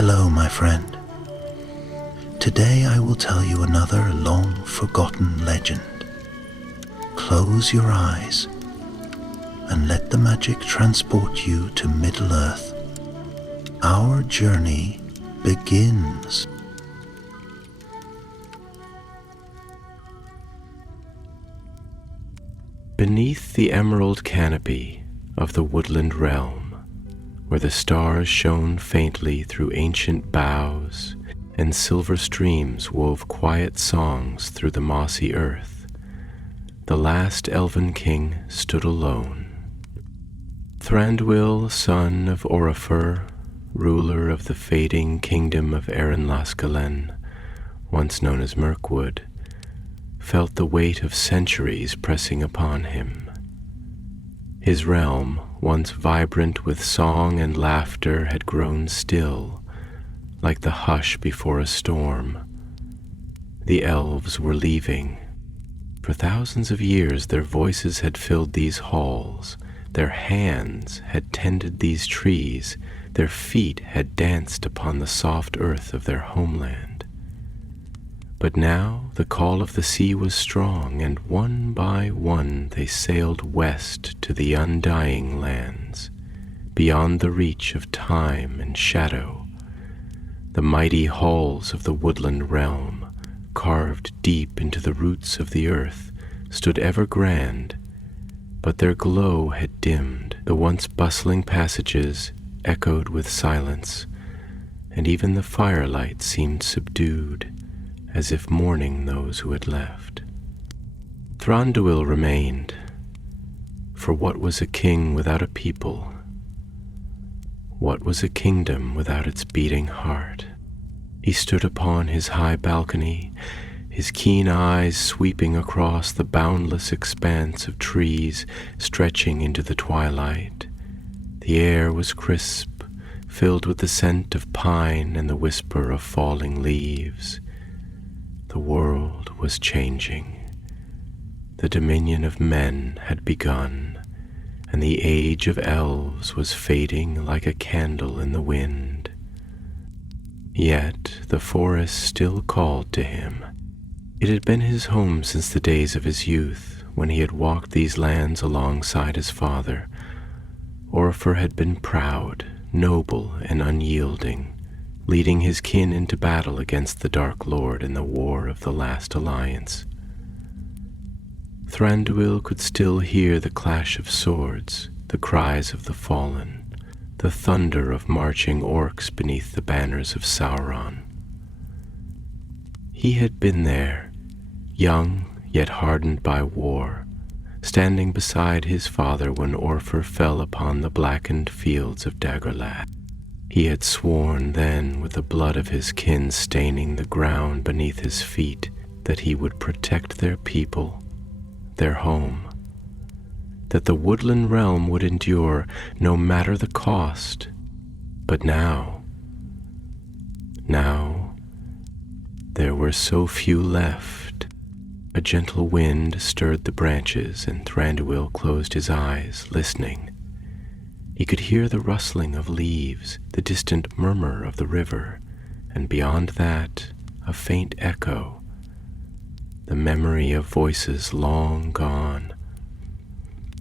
Hello, my friend. Today I will tell you another long-forgotten legend. Close your eyes and let the magic transport you to Middle-earth. Our journey begins. Beneath the emerald canopy of the woodland realm, where the stars shone faintly through ancient boughs and silver streams wove quiet songs through the mossy earth, the last Elven king stood alone. Thranduil, son of Orifer, ruler of the fading kingdom of Lascalen, once known as Mirkwood, felt the weight of centuries pressing upon him. His realm, once vibrant with song and laughter, had grown still, like the hush before a storm. The elves were leaving. For thousands of years their voices had filled these halls, their hands had tended these trees, their feet had danced upon the soft earth of their homeland. But now the call of the sea was strong, and one by one they sailed west to the undying lands, beyond the reach of time and shadow. The mighty halls of the woodland realm, carved deep into the roots of the earth, stood ever grand, but their glow had dimmed. The once bustling passages echoed with silence, and even the firelight seemed subdued, as if mourning those who had left. Thranduil remained, for what was a king without a people? What was a kingdom without its beating heart? He stood upon his high balcony, his keen eyes sweeping across the boundless expanse of trees stretching into the twilight. The air was crisp, filled with the scent of pine and the whisper of falling leaves. The world was changing. The dominion of men had begun, and the age of elves was fading like a candle in the wind. Yet the forest still called to him. It had been his home since the days of his youth, when he had walked these lands alongside his father. Orifer had been proud, noble, and unyielding, leading his kin into battle against the Dark Lord in the War of the Last Alliance. Thranduil could still hear the clash of swords, the cries of the fallen, the thunder of marching orcs beneath the banners of Sauron. He had been there, young yet hardened by war, standing beside his father when Orifer fell upon the blackened fields of Dagorlad. He had sworn then, with the blood of his kin staining the ground beneath his feet, that he would protect their people, their home, that the woodland realm would endure no matter the cost. But now, there were so few left. A gentle wind stirred the branches, and Thranduil closed his eyes, listening. He could hear the rustling of leaves, the distant murmur of the river, and beyond that, a faint echo, the memory of voices long gone,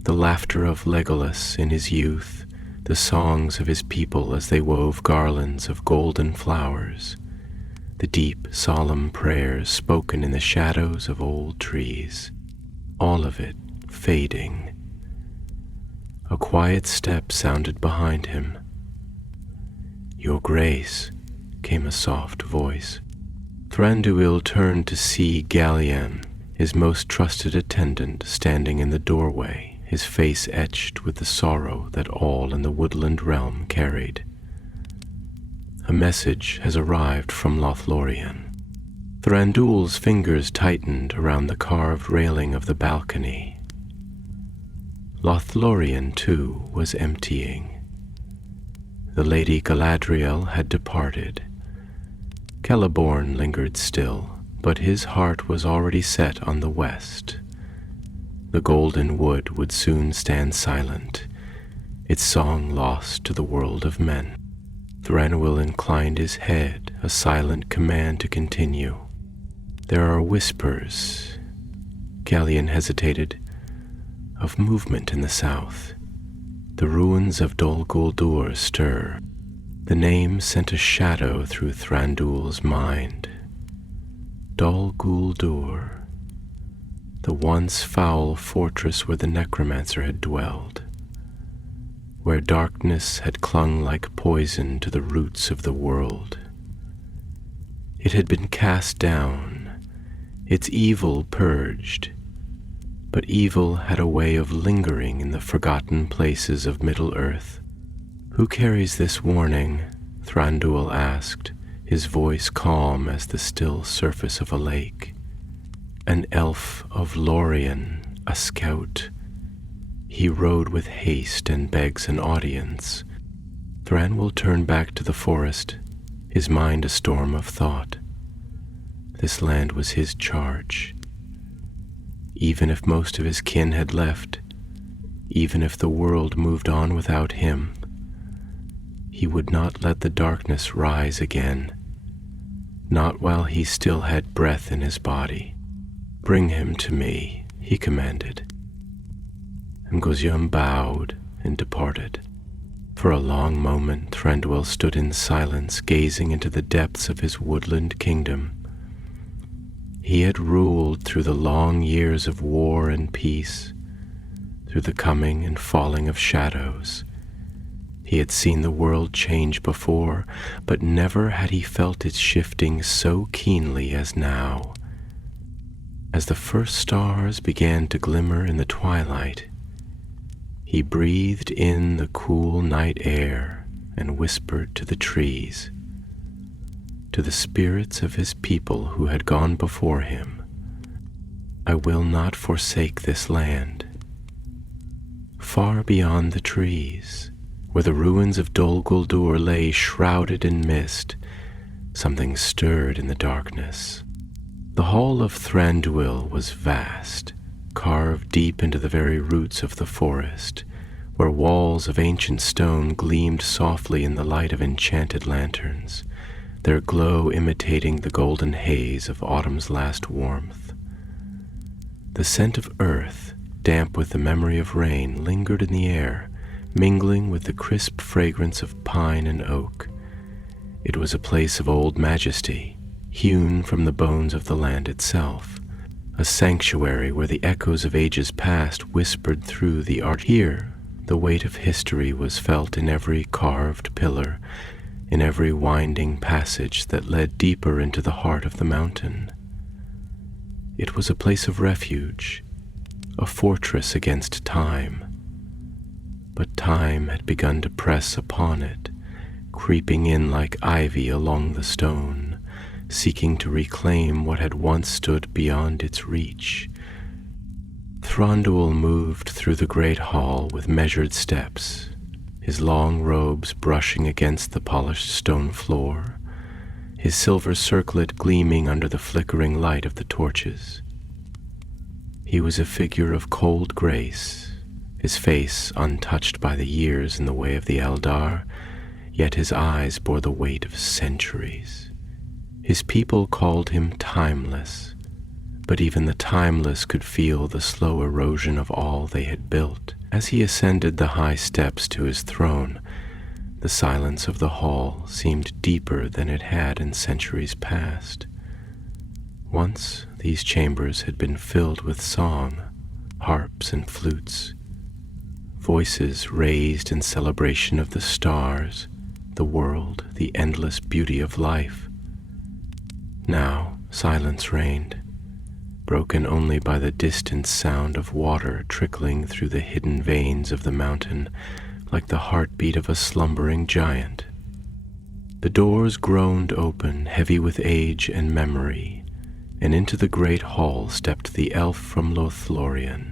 the laughter of Legolas in his youth, the songs of his people as they wove garlands of golden flowers, the deep, solemn prayers spoken in the shadows of old trees, all of it fading. A quiet step sounded behind him. "Your Grace," came a soft voice. Thranduil turned to see Gallian, his most trusted attendant, standing in the doorway, his face etched with the sorrow that all in the woodland realm carried. "A message has arrived from Lothlorien." Thranduil's fingers tightened around the carved railing of the balcony. Lothlorien, too, was emptying. The Lady Galadriel had departed. Celeborn lingered still, but his heart was already set on the west. The golden wood would soon stand silent, its song lost to the world of men. Thranduil inclined his head, a silent command to continue. There are whispers, Gallion hesitated, of movement in the south. The ruins of Dol Guldur stir. The name sent a shadow through Thranduil's mind. Dol Guldur, the once foul fortress where the necromancer had dwelled, where darkness had clung like poison to the roots of the world. It had been cast down, its evil purged, but evil had a way of lingering in the forgotten places of Middle-earth. "Who carries this warning?" Thranduil asked, his voice calm as the still surface of a lake. "An elf of Lorien, a scout. He rode with haste and begs an audience." Thranduil turned back to the forest, his mind a storm of thought. This land was his charge. Even if most of his kin had left, even if the world moved on without him, he would not let the darkness rise again, not while he still had breath in his body. "Bring him to me," he commanded. Ngozjum bowed and departed. For a long moment Thranduil stood in silence, gazing into the depths of his woodland kingdom. He had ruled through the long years of war and peace, through the coming and falling of shadows. He had seen the world change before, but never had he felt its shifting so keenly as now. As the first stars began to glimmer in the twilight, he breathed in the cool night air and whispered to the trees, to the spirits of his people who had gone before him, "I will not forsake this land." Far beyond the trees, where the ruins of Dol Guldur lay shrouded in mist, something stirred in the darkness. The hall of Thranduil was vast, carved deep into the very roots of the forest, where walls of ancient stone gleamed softly in the light of enchanted lanterns, their glow imitating the golden haze of autumn's last warmth. The scent of earth, damp with the memory of rain, lingered in the air, mingling with the crisp fragrance of pine and oak. It was a place of old majesty, hewn from the bones of the land itself, a sanctuary where the echoes of ages past whispered through the arch. Here, the weight of history was felt in every carved pillar, in every winding passage that led deeper into the heart of the mountain. It was a place of refuge, a fortress against time. But time had begun to press upon it, creeping in like ivy along the stone, seeking to reclaim what had once stood beyond its reach. Thranduil moved through the great hall with measured steps, his long robes brushing against the polished stone floor, his silver circlet gleaming under the flickering light of the torches. He was a figure of cold grace, his face untouched by the years in the way of the Eldar, yet his eyes bore the weight of centuries. His people called him timeless, but even the timeless could feel the slow erosion of all they had built. As he ascended the high steps to his throne, the silence of the hall seemed deeper than it had in centuries past. Once these chambers had been filled with song, harps and flutes, voices raised in celebration of the stars, the world, the endless beauty of life. Now silence reigned, broken only by the distant sound of water trickling through the hidden veins of the mountain like the heartbeat of a slumbering giant. The doors groaned open, heavy with age and memory, and into the great hall stepped the elf from Lothlorien.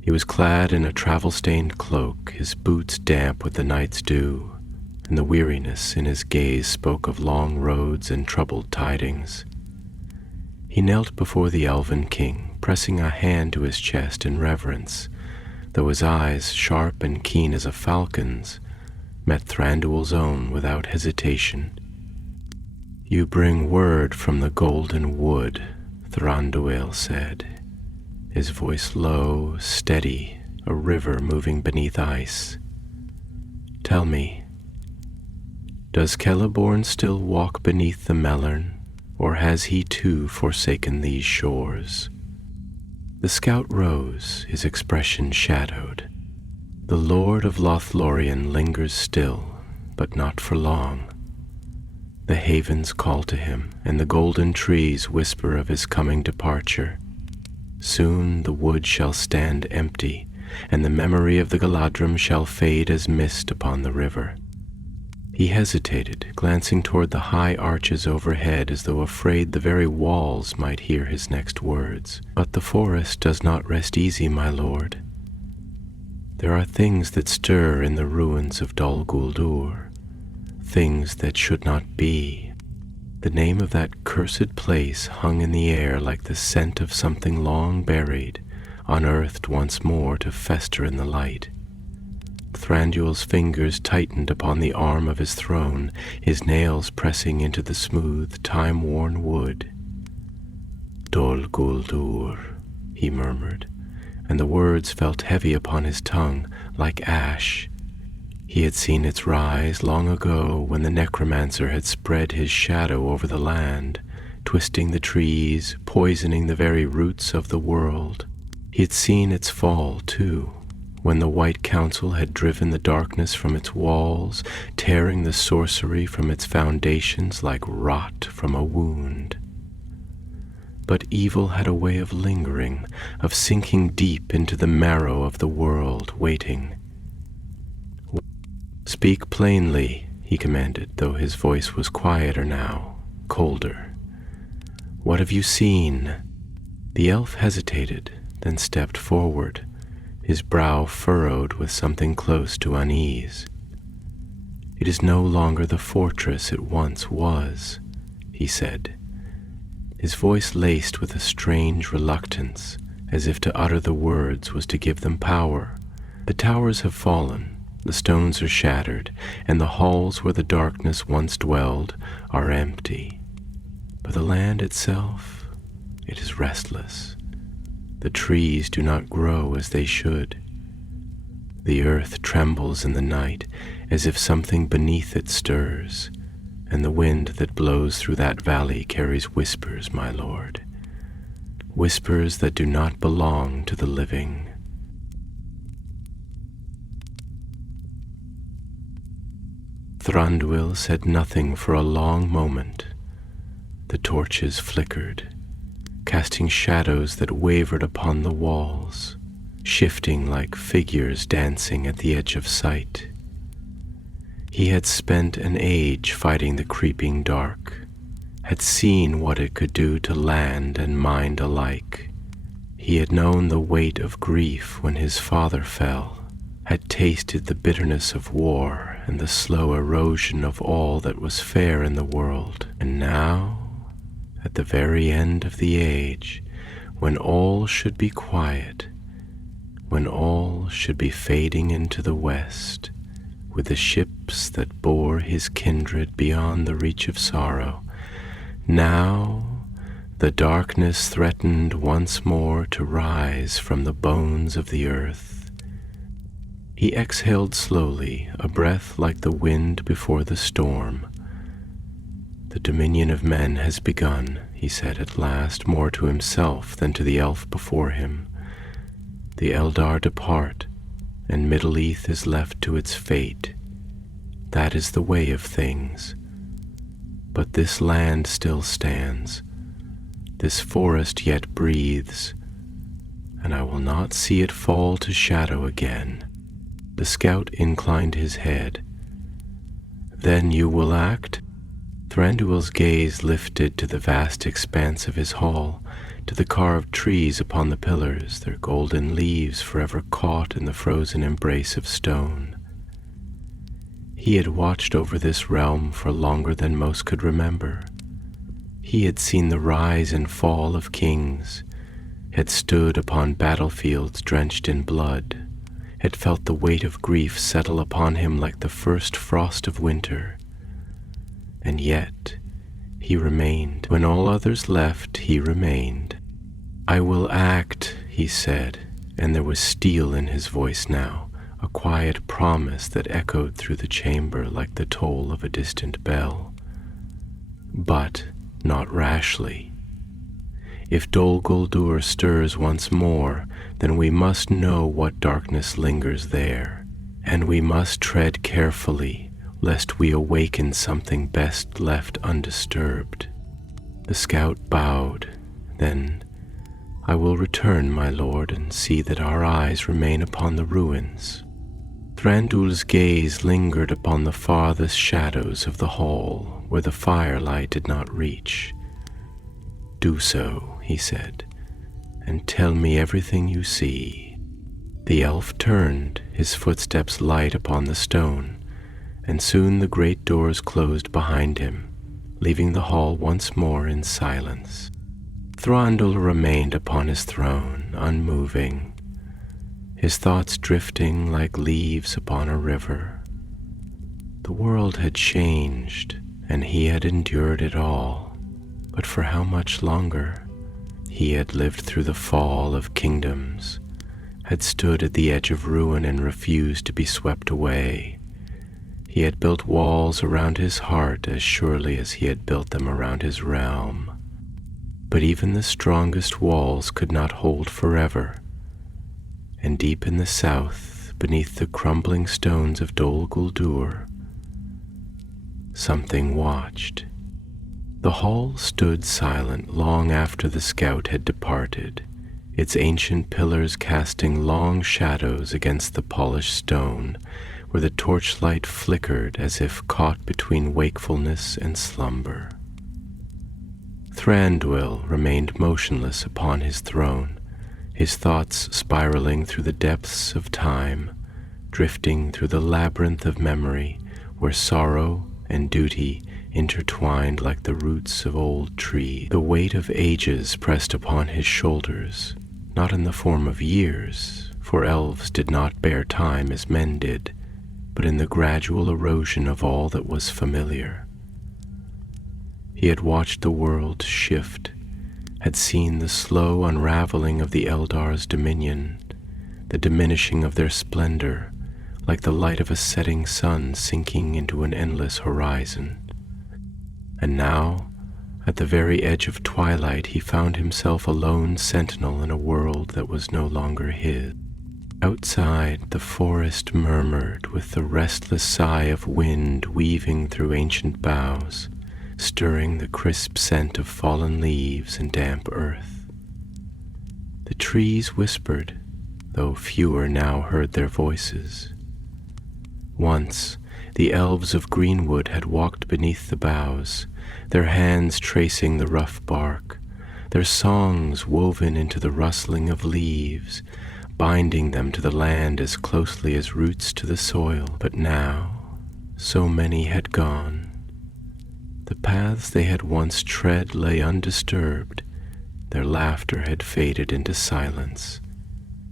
He was clad in a travel-stained cloak, his boots damp with the night's dew, and the weariness in his gaze spoke of long roads and troubled tidings. He knelt before the Elven king, pressing a hand to his chest in reverence, though his eyes, sharp and keen as a falcon's, met Thranduil's own without hesitation. "You bring word from the golden wood," Thranduil said, his voice low, steady, a river moving beneath ice. "Tell me, does Celeborn still walk beneath the melon, or has he too forsaken these shores?" The scout rose, his expression shadowed. "The Lord of Lothlorien lingers still, but not for long. The havens call to him, and the golden trees whisper of his coming departure. Soon the wood shall stand empty, and the memory of the Galadrim shall fade as mist upon the river." He hesitated, glancing toward the high arches overhead as though afraid the very walls might hear his next words. "But the forest does not rest easy, my lord. There are things that stir in the ruins of Dol Guldur, things that should not be." The name of that cursed place hung in the air like the scent of something long buried, unearthed once more to fester in the light. Thranduil's fingers tightened upon the arm of his throne, his nails pressing into the smooth, time-worn wood. "Dol Guldur," he murmured, and the words felt heavy upon his tongue, like ash. He had seen its rise long ago when the necromancer had spread his shadow over the land, twisting the trees, poisoning the very roots of the world. He had seen its fall, too, when the White Council had driven the darkness from its walls, tearing the sorcery from its foundations like rot from a wound. But evil had a way of lingering, of sinking deep into the marrow of the world, waiting. "Speak plainly," he commanded, though his voice was quieter now, colder. "What have you seen?" The elf hesitated, then stepped forward, his brow furrowed with something close to unease. "It is no longer the fortress it once was," he said, his voice laced with a strange reluctance, as if to utter the words was to give them power. "The towers have fallen, the stones are shattered, and the halls where the darkness once dwelled are empty. But the land itself, it is restless. The trees do not grow as they should. The earth trembles in the night as if something beneath it stirs, and the wind that blows through that valley carries whispers, my lord, whispers that do not belong to the living." Thranduil said nothing for a long moment. The torches flickered, casting shadows that wavered upon the walls, shifting like figures dancing at the edge of sight. He had spent an age fighting the creeping dark, had seen what it could do to land and mind alike. He had known the weight of grief when his father fell, had tasted the bitterness of war and the slow erosion of all that was fair in the world. And now, at the very end of the age, when all should be quiet, when all should be fading into the west, with the ships that bore his kindred beyond the reach of sorrow, now the darkness threatened once more to rise from the bones of the earth. He exhaled slowly, a breath like the wind before the storm. "The dominion of men has begun," he said at last, more to himself than to the elf before him. "The Eldar depart, and Middle-earth is left to its fate. That is the way of things. But this land still stands. This forest yet breathes, and I will not see it fall to shadow again." The scout inclined his head. "Then you will act?" Thranduil's gaze lifted to the vast expanse of his hall, to the carved trees upon the pillars, their golden leaves forever caught in the frozen embrace of stone. He had watched over this realm for longer than most could remember. He had seen the rise and fall of kings, had stood upon battlefields drenched in blood, had felt the weight of grief settle upon him like the first frost of winter. And yet he remained. When all others left, he remained. "I will act," he said, and there was steel in his voice now, a quiet promise that echoed through the chamber like the toll of a distant bell. "But not rashly. If Dol Guldur stirs once more, then we must know what darkness lingers there, and we must tread carefully, lest we awaken something best left undisturbed." The scout bowed. Then, "I will return, my lord, and see that our eyes remain upon the ruins." Thranduil's gaze lingered upon the farthest shadows of the hall, where the firelight did not reach. "Do so," he said, "and tell me everything you see." The elf turned, his footsteps light upon the stone, and soon the great doors closed behind him, leaving the hall once more in silence. Thranduil remained upon his throne, unmoving, his thoughts drifting like leaves upon a river. The world had changed, and he had endured it all, but for how much longer? He had lived through the fall of kingdoms, had stood at the edge of ruin and refused to be swept away. He had built walls around his heart as surely as he had built them around his realm. But even the strongest walls could not hold forever, and deep in the south, beneath the crumbling stones of Dol Guldur, something watched. The hall stood silent long after the scout had departed, its ancient pillars casting long shadows against the polished stone, where the torchlight flickered as if caught between wakefulness and slumber. Thranduil remained motionless upon his throne, his thoughts spiraling through the depths of time, drifting through the labyrinth of memory where sorrow and duty intertwined like the roots of old trees. The weight of ages pressed upon his shoulders, not in the form of years, for elves did not bear time as men did, but in the gradual erosion of all that was familiar. He had watched the world shift, had seen the slow unraveling of the Eldar's dominion, the diminishing of their splendor, like the light of a setting sun sinking into an endless horizon. And now, at the very edge of twilight, he found himself a lone sentinel in a world that was no longer his. Outside, the forest murmured with the restless sigh of wind weaving through ancient boughs, stirring the crisp scent of fallen leaves and damp earth. The trees whispered, though fewer now heard their voices. Once, the elves of Greenwood had walked beneath the boughs, their hands tracing the rough bark, their songs woven into the rustling of leaves, binding them to the land as closely as roots to the soil. But now, so many had gone. The paths they had once tread lay undisturbed, their laughter had faded into silence,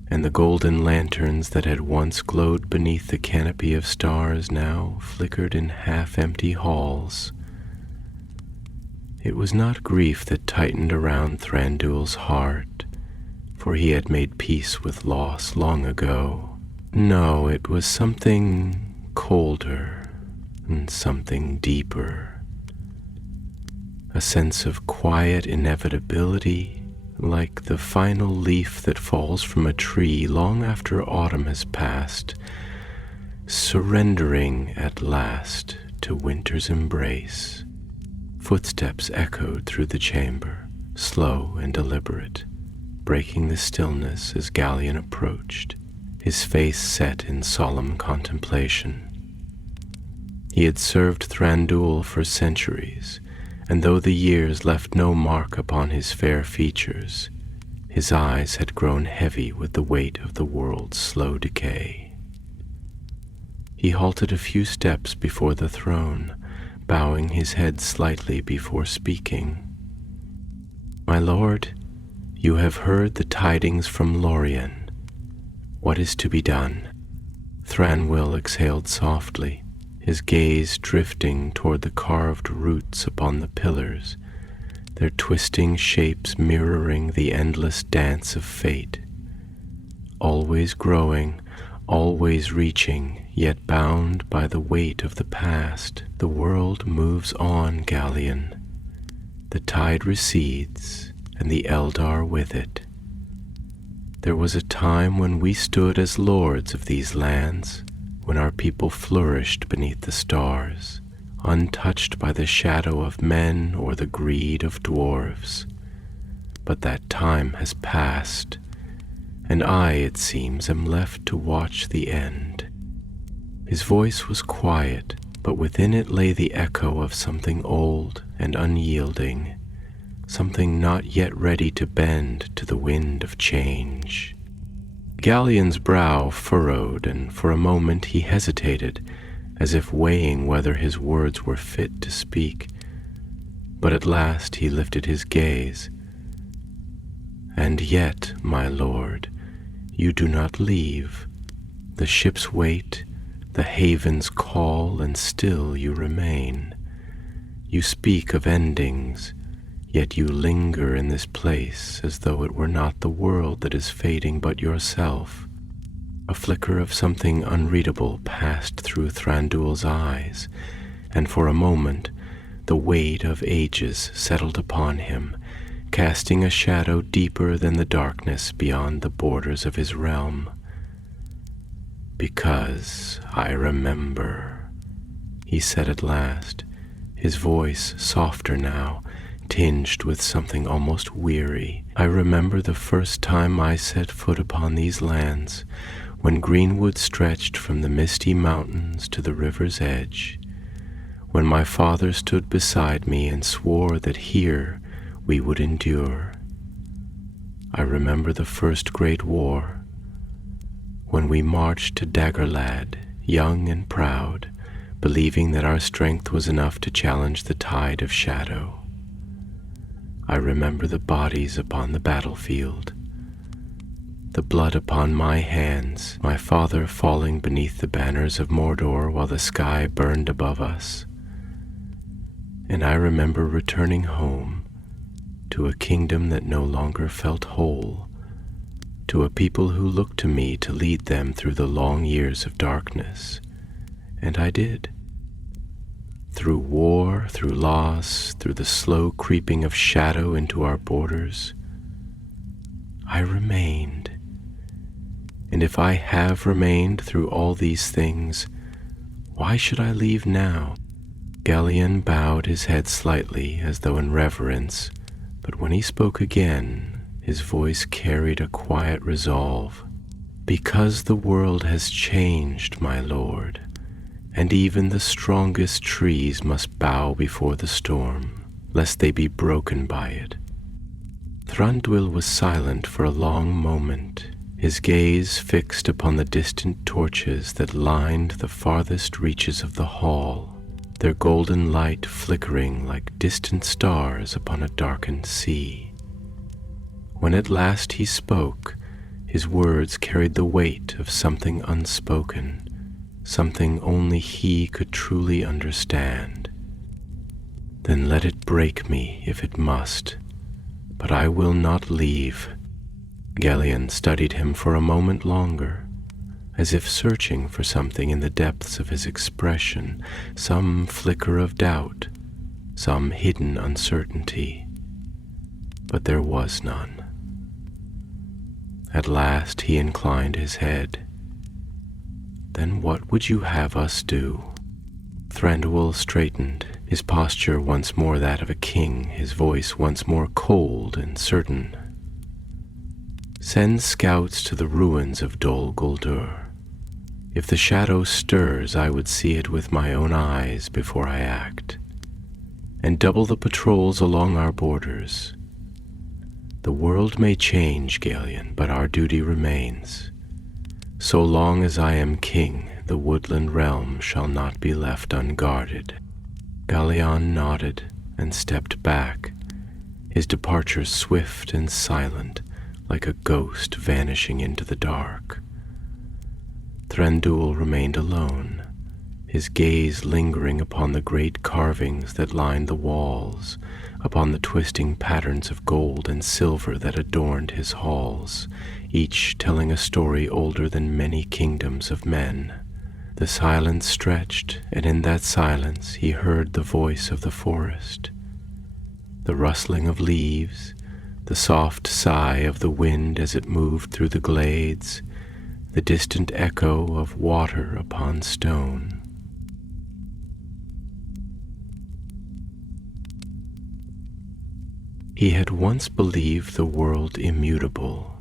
and the golden lanterns that had once glowed beneath the canopy of stars now flickered in half-empty halls. It was not grief that tightened around Thranduil's heart, for he had made peace with loss long ago. No, it was something colder and something deeper. A sense of quiet inevitability, like the final leaf that falls from a tree long after autumn has passed, surrendering at last to winter's embrace. Footsteps echoed through the chamber, slow and deliberate, breaking the stillness as Gallion approached, his face set in solemn contemplation. He had served Thranduil for centuries, and though the years left no mark upon his fair features, his eyes had grown heavy with the weight of the world's slow decay. He halted a few steps before the throne, bowing his head slightly before speaking. "My lord, you have heard the tidings from Lorien. What is to be done?" Thranduil exhaled softly, his gaze drifting toward the carved roots upon the pillars, their twisting shapes mirroring the endless dance of fate. Always growing, always reaching, yet bound by the weight of the past, the world moves on, Galleon. The tide recedes, and the Eldar with it. There was a time when we stood as lords of these lands, when our people flourished beneath the stars, untouched by the shadow of men or the greed of dwarves. But that time has passed, and I, it seems, am left to watch the end. His voice was quiet, but within it lay the echo of something old and unyielding, something not yet ready to bend to the wind of change. Gallion's brow furrowed, and for a moment he hesitated, as if weighing whether his words were fit to speak. But at last he lifted his gaze. "And yet, my lord, you do not leave. The ships wait, the havens call, and still you remain. You speak of endings, yet you linger in this place as though it were not the world that is fading but yourself." A flicker of something unreadable passed through Thranduil's eyes, and for a moment the weight of ages settled upon him, casting a shadow deeper than the darkness beyond the borders of his realm. "Because I remember," he said at last, his voice softer now, tinged with something almost weary. "I remember the first time I set foot upon these lands, when greenwood stretched from the misty mountains to the river's edge, when my father stood beside me and swore that here we would endure. I remember the first great war, when we marched to Daggerlad, young and proud, believing that our strength was enough to challenge the tide of shadow. I remember the bodies upon the battlefield, the blood upon my hands, my father falling beneath the banners of Mordor while the sky burned above us. And I remember returning home to a kingdom that no longer felt whole, to a people who looked to me to lead them through the long years of darkness. And I did. Through war, through loss, through the slow creeping of shadow into our borders, I remained. And if I have remained through all these things, why should I leave now?" Galleon bowed his head slightly as though in reverence, but when he spoke again, his voice carried a quiet resolve. "Because the world has changed, my lord, and even the strongest trees must bow before the storm, lest they be broken by it." Thranduil was silent for a long moment, his gaze fixed upon the distant torches that lined the farthest reaches of the hall, their golden light flickering like distant stars upon a darkened sea. When at last he spoke, his words carried the weight of something unspoken, something only he could truly understand. "Then let it break me if it must, but I will not leave." Galleon studied him for a moment longer, as if searching for something in the depths of his expression, some flicker of doubt, some hidden uncertainty. But there was none. At last he inclined his head. "Then what would you have us do?" Thranduil straightened, his posture once more that of a king, his voice once more cold and certain. "Send scouts to the ruins of Dol Guldur. If the shadow stirs, I would see it with my own eyes before I act. And double the patrols along our borders. The world may change, Galleon, but our duty remains. So long as I am king, the woodland realm shall not be left unguarded." Galleon nodded and stepped back, his departure swift and silent, like a ghost vanishing into the dark. Thranduil remained alone, his gaze lingering upon the great carvings that lined the walls, upon the twisting patterns of gold and silver that adorned his halls, each telling a story older than many kingdoms of men. The silence stretched, and in that silence he heard the voice of the forest, the rustling of leaves, the soft sigh of the wind as it moved through the glades, the distant echo of water upon stone. He had once believed the world immutable,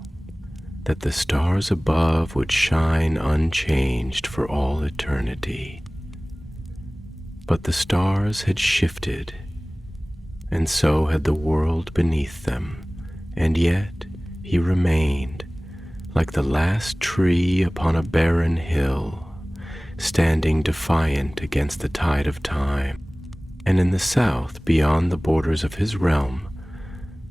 that the stars above would shine unchanged for all eternity. But the stars had shifted, and so had the world beneath them, and yet he remained, like the last tree upon a barren hill, standing defiant against the tide of time. And in the south, beyond the borders of his realm,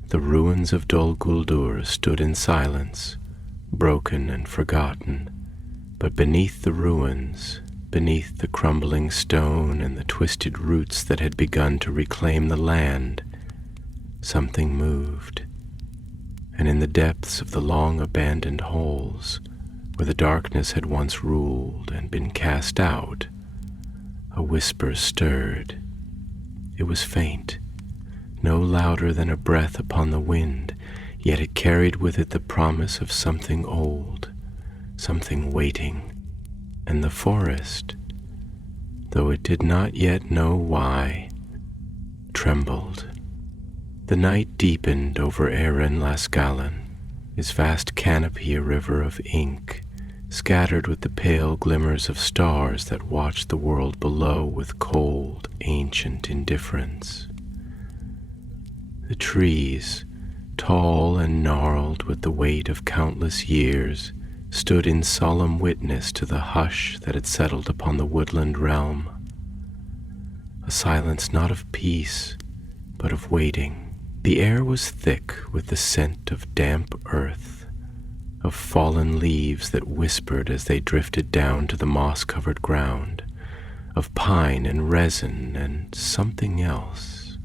the ruins of Dol Guldur stood in silence, broken and forgotten. But beneath the ruins, beneath the crumbling stone and the twisted roots that had begun to reclaim the land, something moved. And in the depths of the long abandoned holes, where the darkness had once ruled and been cast out, a whisper stirred. It was faint, no louder than a breath upon the wind, yet it carried with it the promise of something old, something waiting. And the forest, though it did not yet know why, trembled. The night deepened over Erin Lascallan, his vast canopy a river of ink, scattered with the pale glimmers of stars that watched the world below with cold, ancient indifference. The trees, tall and gnarled with the weight of countless years, stood in solemn witness to the hush that had settled upon the woodland realm, a silence not of peace, but of waiting. The air was thick with the scent of damp earth, of fallen leaves that whispered as they drifted down to the moss-covered ground, of pine and resin and something else,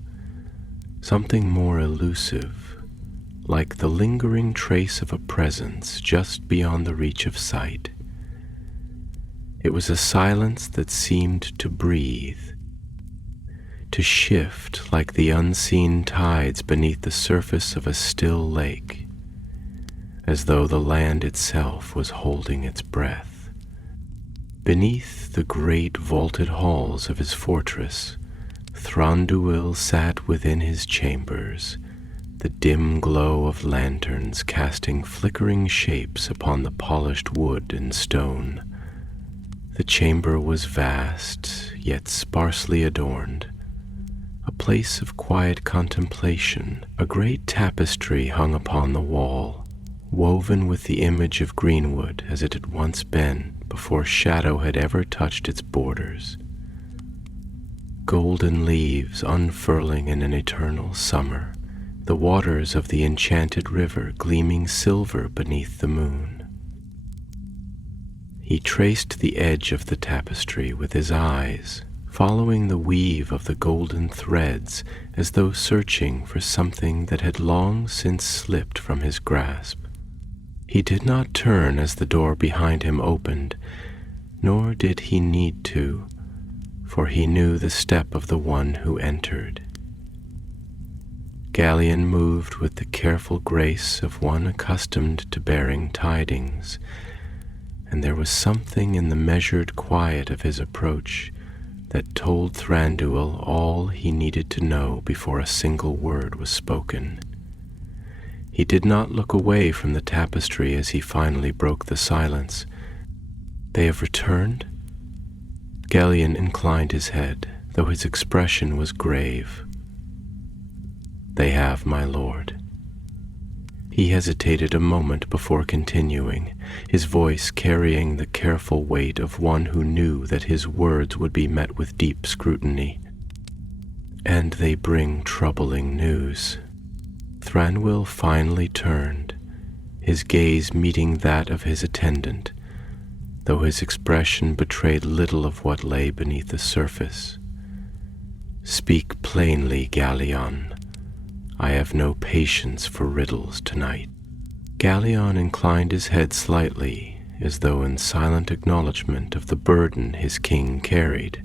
something more elusive, like the lingering trace of a presence just beyond the reach of sight. It was a silence that seemed to breathe, to shift like the unseen tides beneath the surface of a still lake, as though the land itself was holding its breath. Beneath the great vaulted halls of his fortress, Thranduil sat within his chambers, the dim glow of lanterns casting flickering shapes upon the polished wood and stone. The chamber was vast, yet sparsely adorned, a place of quiet contemplation. A great tapestry hung upon the wall, woven with the image of greenwood as it had once been before shadow had ever touched its borders. Golden leaves unfurling in an eternal summer, the waters of the enchanted river gleaming silver beneath the moon. He traced the edge of the tapestry with his eyes, following the weave of the golden threads as though searching for something that had long since slipped from his grasp. He did not turn as the door behind him opened, nor did he need to, for he knew the step of the one who entered. Gallion moved with the careful grace of one accustomed to bearing tidings, and there was something in the measured quiet of his approach that told Thranduil all he needed to know before a single word was spoken. He did not look away from the tapestry as he finally broke the silence. "They have returned?" Gallion inclined his head, though his expression was grave. "They have, my lord." He hesitated a moment before continuing, his voice carrying the careful weight of one who knew that his words would be met with deep scrutiny. "And they bring troubling news." Thranduil finally turned, his gaze meeting that of his attendant, though his expression betrayed little of what lay beneath the surface. "Speak plainly, Galleon. I have no patience for riddles tonight." Galleon inclined his head slightly, as though in silent acknowledgment of the burden his king carried.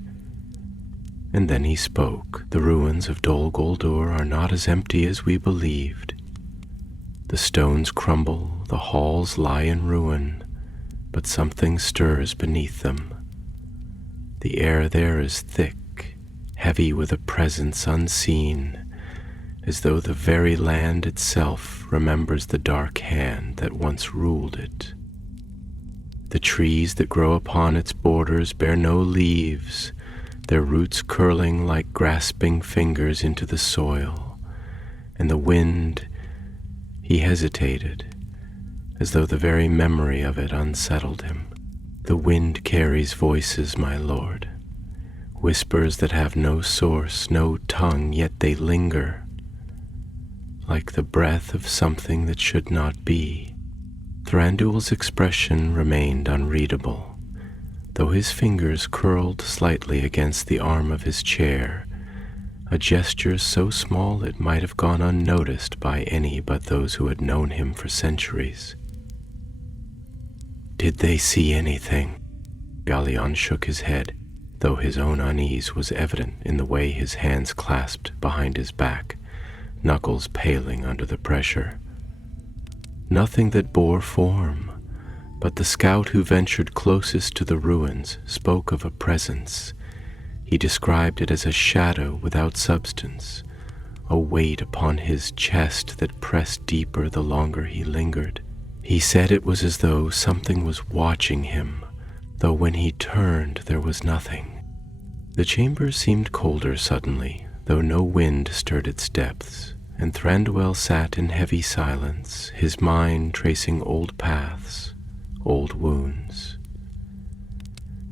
And then he spoke. "The ruins of Dol Guldur are not as empty as we believed. The stones crumble, the halls lie in ruin, but something stirs beneath them. The air there is thick, heavy with a presence unseen, as though the very land itself remembers the dark hand that once ruled it. The trees that grow upon its borders bear no leaves, their roots curling like grasping fingers into the soil, and the wind—" He hesitated, as though the very memory of it unsettled him. "The wind carries voices, my lord, whispers that have no source, no tongue, yet they linger, like the breath of something that should not be." Thranduil's expression remained unreadable, though his fingers curled slightly against the arm of his chair, a gesture so small it might have gone unnoticed by any but those who had known him for centuries. "Did they see anything?" Galleon shook his head, though his own unease was evident in the way his hands clasped behind his back, knuckles paling under the pressure. "Nothing that bore form, but the scout who ventured closest to the ruins spoke of a presence. He described it as a shadow without substance, a weight upon his chest that pressed deeper the longer he lingered. He said it was as though something was watching him, though when he turned there was nothing." The chamber seemed colder suddenly, though no wind stirred its depths, and Thranduil sat in heavy silence, his mind tracing old paths, old wounds.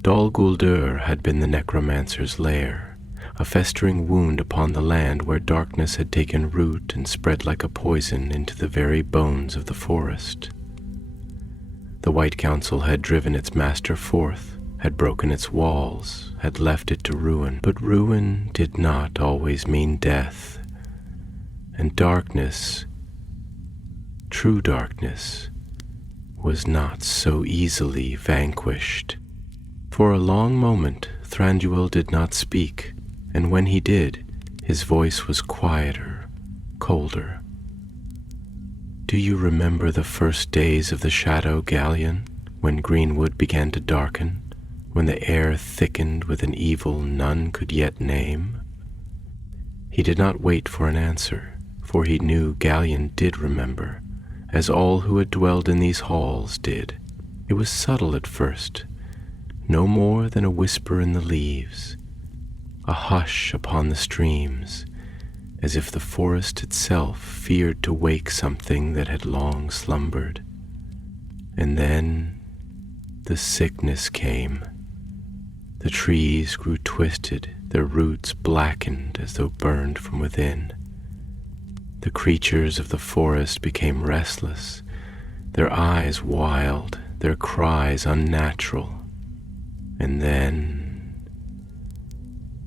Dol Guldur had been the necromancer's lair, a festering wound upon the land where darkness had taken root and spread like a poison into the very bones of the forest. The White Council had driven its master forth, had broken its walls, had left it to ruin, but ruin did not always mean death, and darkness, true darkness, was not so easily vanquished. For a long moment Thranduil did not speak, and when he did, his voice was quieter, colder. "Do you remember the first days of the Shadow, Galleon, when Greenwood began to darken, when the air thickened with an evil none could yet name?" He did not wait for an answer, for he knew Galleon did remember, as all who had dwelled in these halls did. It was subtle at first, no more than a whisper in the leaves, a hush upon the streams, as if the forest itself feared to wake something that had long slumbered. And then the sickness came. The trees grew twisted, their roots blackened as though burned from within. The creatures of the forest became restless, their eyes wild, their cries unnatural. And then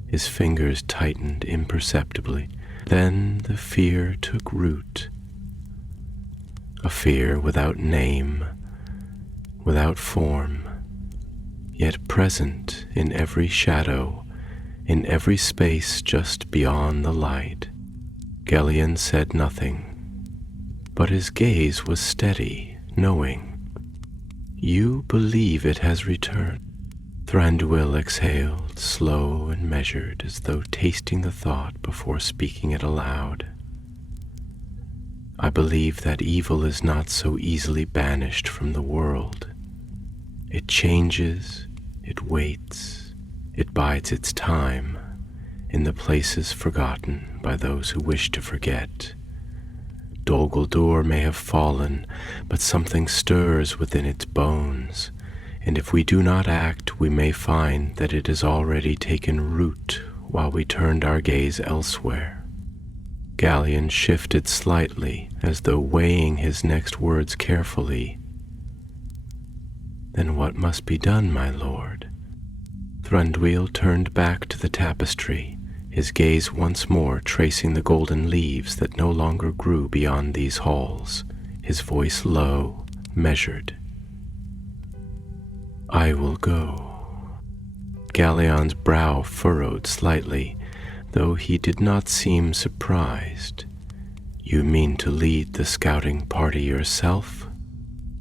his fingers tightened imperceptibly. Then the fear took root, a fear without name, without form, yet present in every shadow, in every space just beyond the light. Galleon said nothing, but his gaze was steady, knowing. "You believe it has returned." Thranduil exhaled, slow and measured, as though tasting the thought before speaking it aloud. "I believe that evil is not so easily banished from the world. It changes, it waits, it bides its time in the places forgotten by those who wish to forget. Dol Guldur may have fallen, but something stirs within its bones, and if we do not act, we may find that it has already taken root while we turned our gaze elsewhere." Galleon shifted slightly, as though weighing his next words carefully. "Then what must be done, my lord?" Thranduil turned back to the tapestry, his gaze once more tracing the golden leaves that no longer grew beyond these halls, his voice low, measured. "I will go." Galleon's brow furrowed slightly, though he did not seem surprised. "You mean to lead the scouting party yourself?"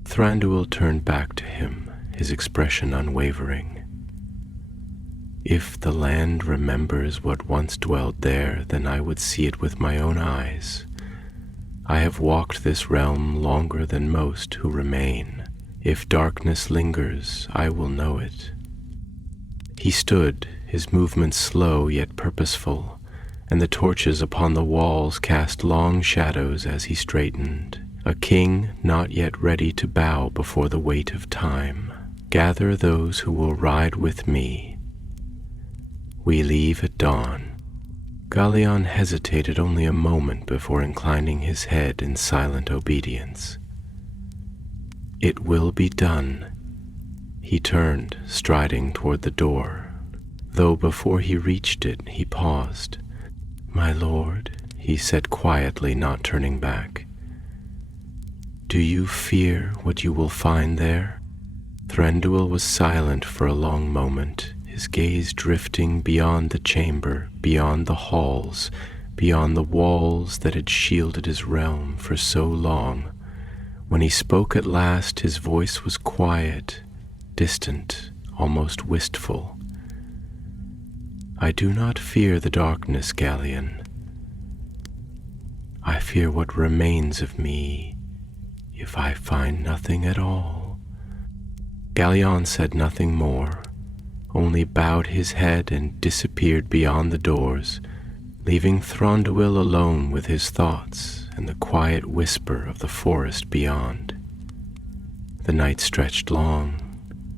Thranduil turned back to him, his expression unwavering. "If the land remembers what once dwelled there, then I would see it with my own eyes. I have walked this realm longer than most who remain. If darkness lingers, I will know it." He stood, his movements slow yet purposeful, and the torches upon the walls cast long shadows as he straightened, a king not yet ready to bow before the weight of time. "Gather those who will ride with me. We leave at dawn." Galleon hesitated only a moment before inclining his head in silent obedience. "It will be done." He turned, striding toward the door, though before he reached it he paused. "My lord," he said quietly, not turning back, "do you fear what you will find there?" Thranduil was silent for a long moment, his gaze drifting beyond the chamber, beyond the halls, beyond the walls that had shielded his realm for so long. When he spoke at last, his voice was quiet, distant, almost wistful. "I do not fear the darkness, Galleon. I fear what remains of me if I find nothing at all." Galleon said nothing more, only bowed his head and disappeared beyond the doors, leaving Thranduil alone with his thoughts and the quiet whisper of the forest beyond. The night stretched long,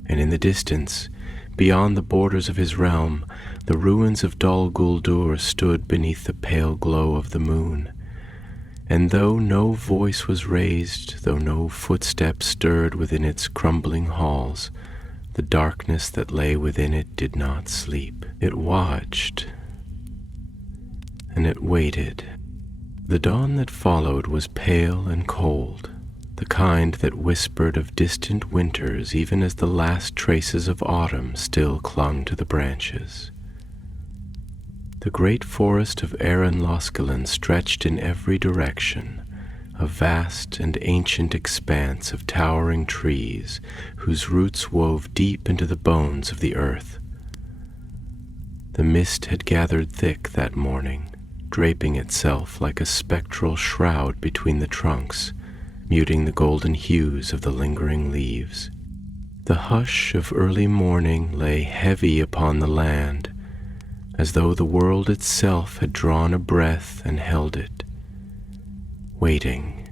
and in the distance, beyond the borders of his realm, the ruins of Dol Guldur stood beneath the pale glow of the moon. And though no voice was raised, though no footsteps stirred within its crumbling halls, the darkness that lay within it did not sleep. It watched, and it waited. The dawn that followed was pale and cold, the kind that whispered of distant winters even as the last traces of autumn still clung to the branches. The great forest of Loskelen stretched in every direction, a vast and ancient expanse of towering trees whose roots wove deep into the bones of the earth. The mist had gathered thick that morning, draping itself like a spectral shroud between the trunks, muting the golden hues of the lingering leaves. The hush of early morning lay heavy upon the land, as though the world itself had drawn a breath and held it, waiting.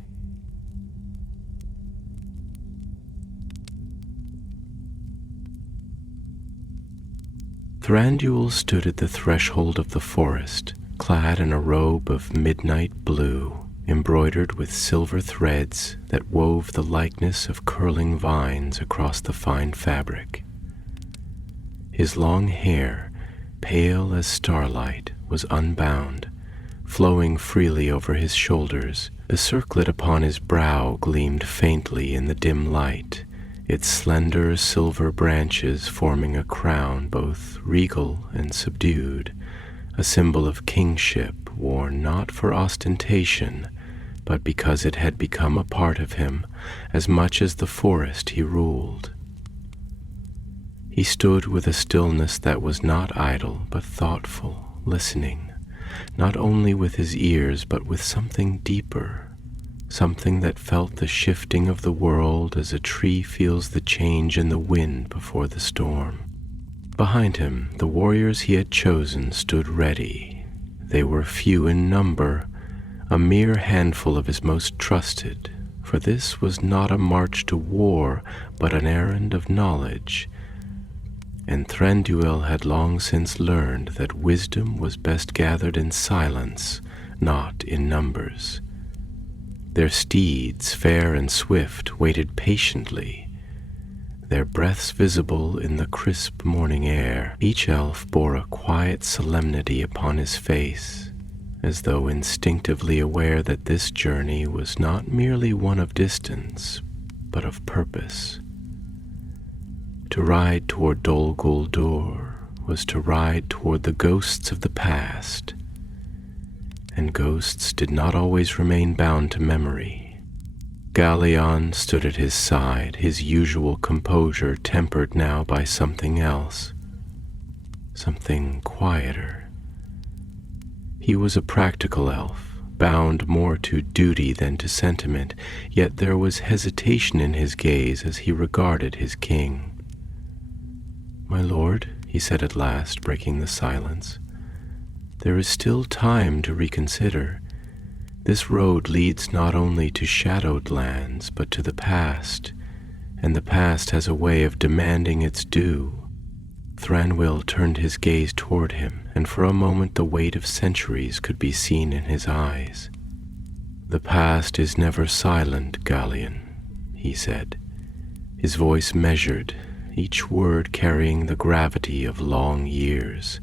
Thranduil stood at the threshold of the forest, clad in a robe of midnight blue, embroidered with silver threads that wove the likeness of curling vines across the fine fabric. His long hair, pale as starlight, was unbound, flowing freely over his shoulders. The circlet upon his brow gleamed faintly in the dim light, its slender silver branches forming a crown both regal and subdued, a symbol of kingship worn not for ostentation, but because it had become a part of him as much as the forest he ruled. He stood with a stillness that was not idle but thoughtful, listening, not only with his ears but with something deeper, something that felt the shifting of the world as a tree feels the change in the wind before the storm. Behind him, the warriors he had chosen stood ready. They were few in number, a mere handful of his most trusted, for this was not a march to war, but an errand of knowledge. And Thranduil had long since learned that wisdom was best gathered in silence, not in numbers. Their steeds, fair and swift, waited patiently. their breaths visible in the crisp morning air. Each elf bore a quiet solemnity upon his face, as though instinctively aware that this journey was not merely one of distance, but of purpose. To ride toward Dol Guldur was to ride toward the ghosts of the past, and ghosts did not always remain bound to memory. Gallion stood at his side, his usual composure tempered now by something else, something quieter. He was a practical elf, bound more to duty than to sentiment, yet there was hesitation in his gaze as he regarded his king. "My lord," he said at last, breaking the silence, "there is still time to reconsider. This road leads not only to shadowed lands, but to the past, and the past has a way of demanding its due." Thranduil turned his gaze toward him, and for a moment the weight of centuries could be seen in his eyes. "The past is never silent, Gallion," he said, his voice measured, each word carrying the gravity of long years.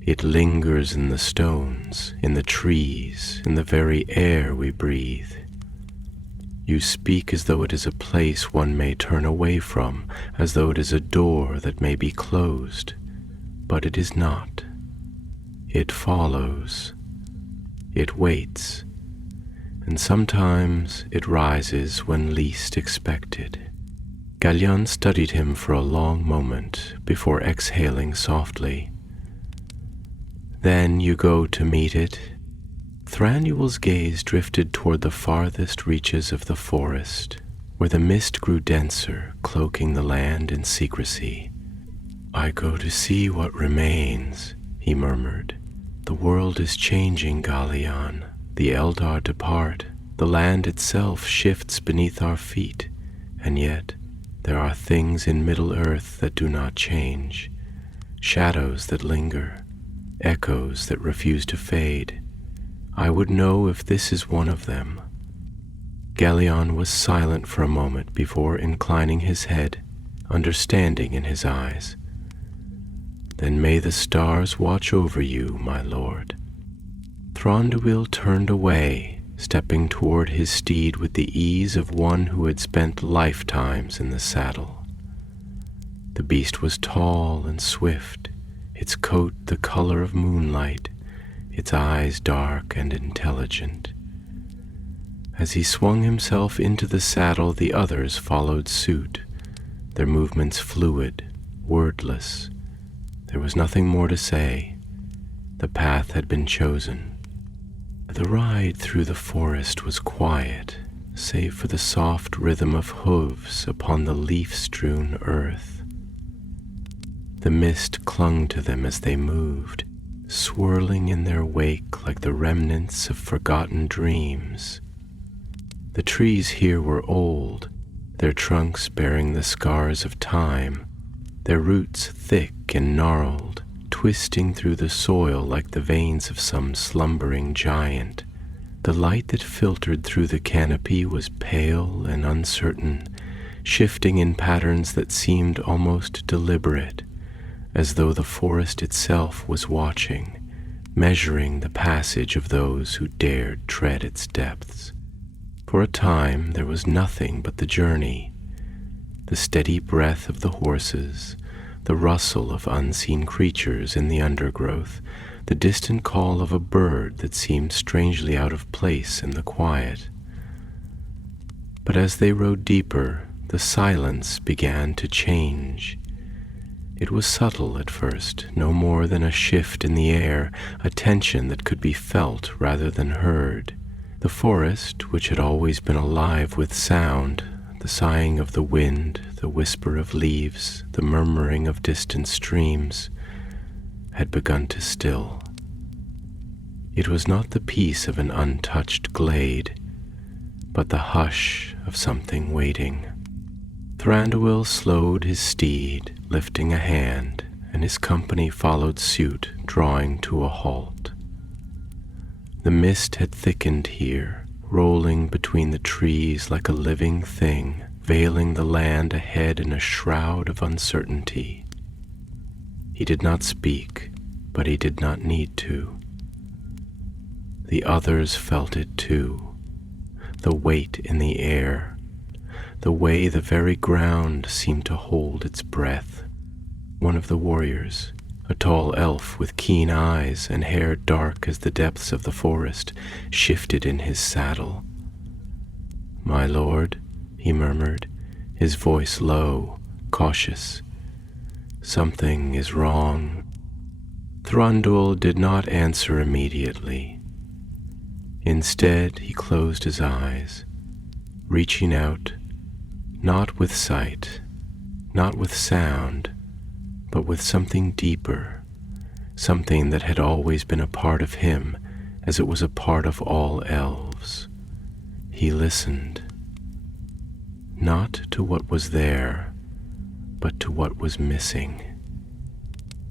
"It lingers in the stones, in the trees, in the very air we breathe. You speak as though it is a place one may turn away from, as though it is a door that may be closed, but it is not. It follows. It waits, and sometimes it rises when least expected." Gallion studied him for a long moment before exhaling softly. "Then you go to meet it?" Thranduil's gaze drifted toward the farthest reaches of the forest, where the mist grew denser, cloaking the land in secrecy. "I go to see what remains," he murmured. "The world is changing, Gallion. The Eldar depart, the land itself shifts beneath our feet, and yet there are things in Middle-earth that do not change, shadows that linger, echoes that refuse to fade. I would know if this is one of them." Gallion was silent for a moment before inclining his head, understanding in his eyes. "Then may the stars watch over you, my lord." Thranduil turned away, stepping toward his steed with the ease of one who had spent lifetimes in the saddle. The beast was tall and swift, its coat the color of moonlight, its eyes dark and intelligent. As he swung himself into the saddle, the others followed suit, their movements fluid, wordless. There was nothing more to say. The path had been chosen. The ride through the forest was quiet, save for the soft rhythm of hooves upon the leaf-strewn earth. The mist clung to them as they moved, swirling in their wake like the remnants of forgotten dreams. The trees here were old, their trunks bearing the scars of time, their roots thick and gnarled, twisting through the soil like the veins of some slumbering giant. The light that filtered through the canopy was pale and uncertain, shifting in patterns that seemed almost deliberate, as though the forest itself was watching, measuring the passage of those who dared tread its depths. For a time there was nothing but the journey, the steady breath of the horses, the rustle of unseen creatures in the undergrowth, the distant call of a bird that seemed strangely out of place in the quiet. But as they rode deeper, the silence began to change. It was subtle at first, no more than a shift in the air, a tension that could be felt rather than heard. The forest, which had always been alive with sound, the sighing of the wind, the whisper of leaves, the murmuring of distant streams, had begun to still. It was not the peace of an untouched glade, but the hush of something waiting. Thranduil slowed his steed, lifting a hand, and his company followed suit, drawing to a halt. The mist had thickened here, rolling between the trees like a living thing, veiling the land ahead in a shroud of uncertainty. He did not speak, but he did not need to. The others felt it too, the weight in the air, the way the very ground seemed to hold its breath. One of the warriors, a tall elf with keen eyes and hair dark as the depths of the forest, shifted in his saddle. "My lord," he murmured, his voice low, cautious. "Something is wrong." Thranduil did not answer immediately. Instead, he closed his eyes, reaching out, not with sight, not with sound, but with something deeper, something that had always been a part of him as it was a part of all elves. He listened, not to what was there, but to what was missing.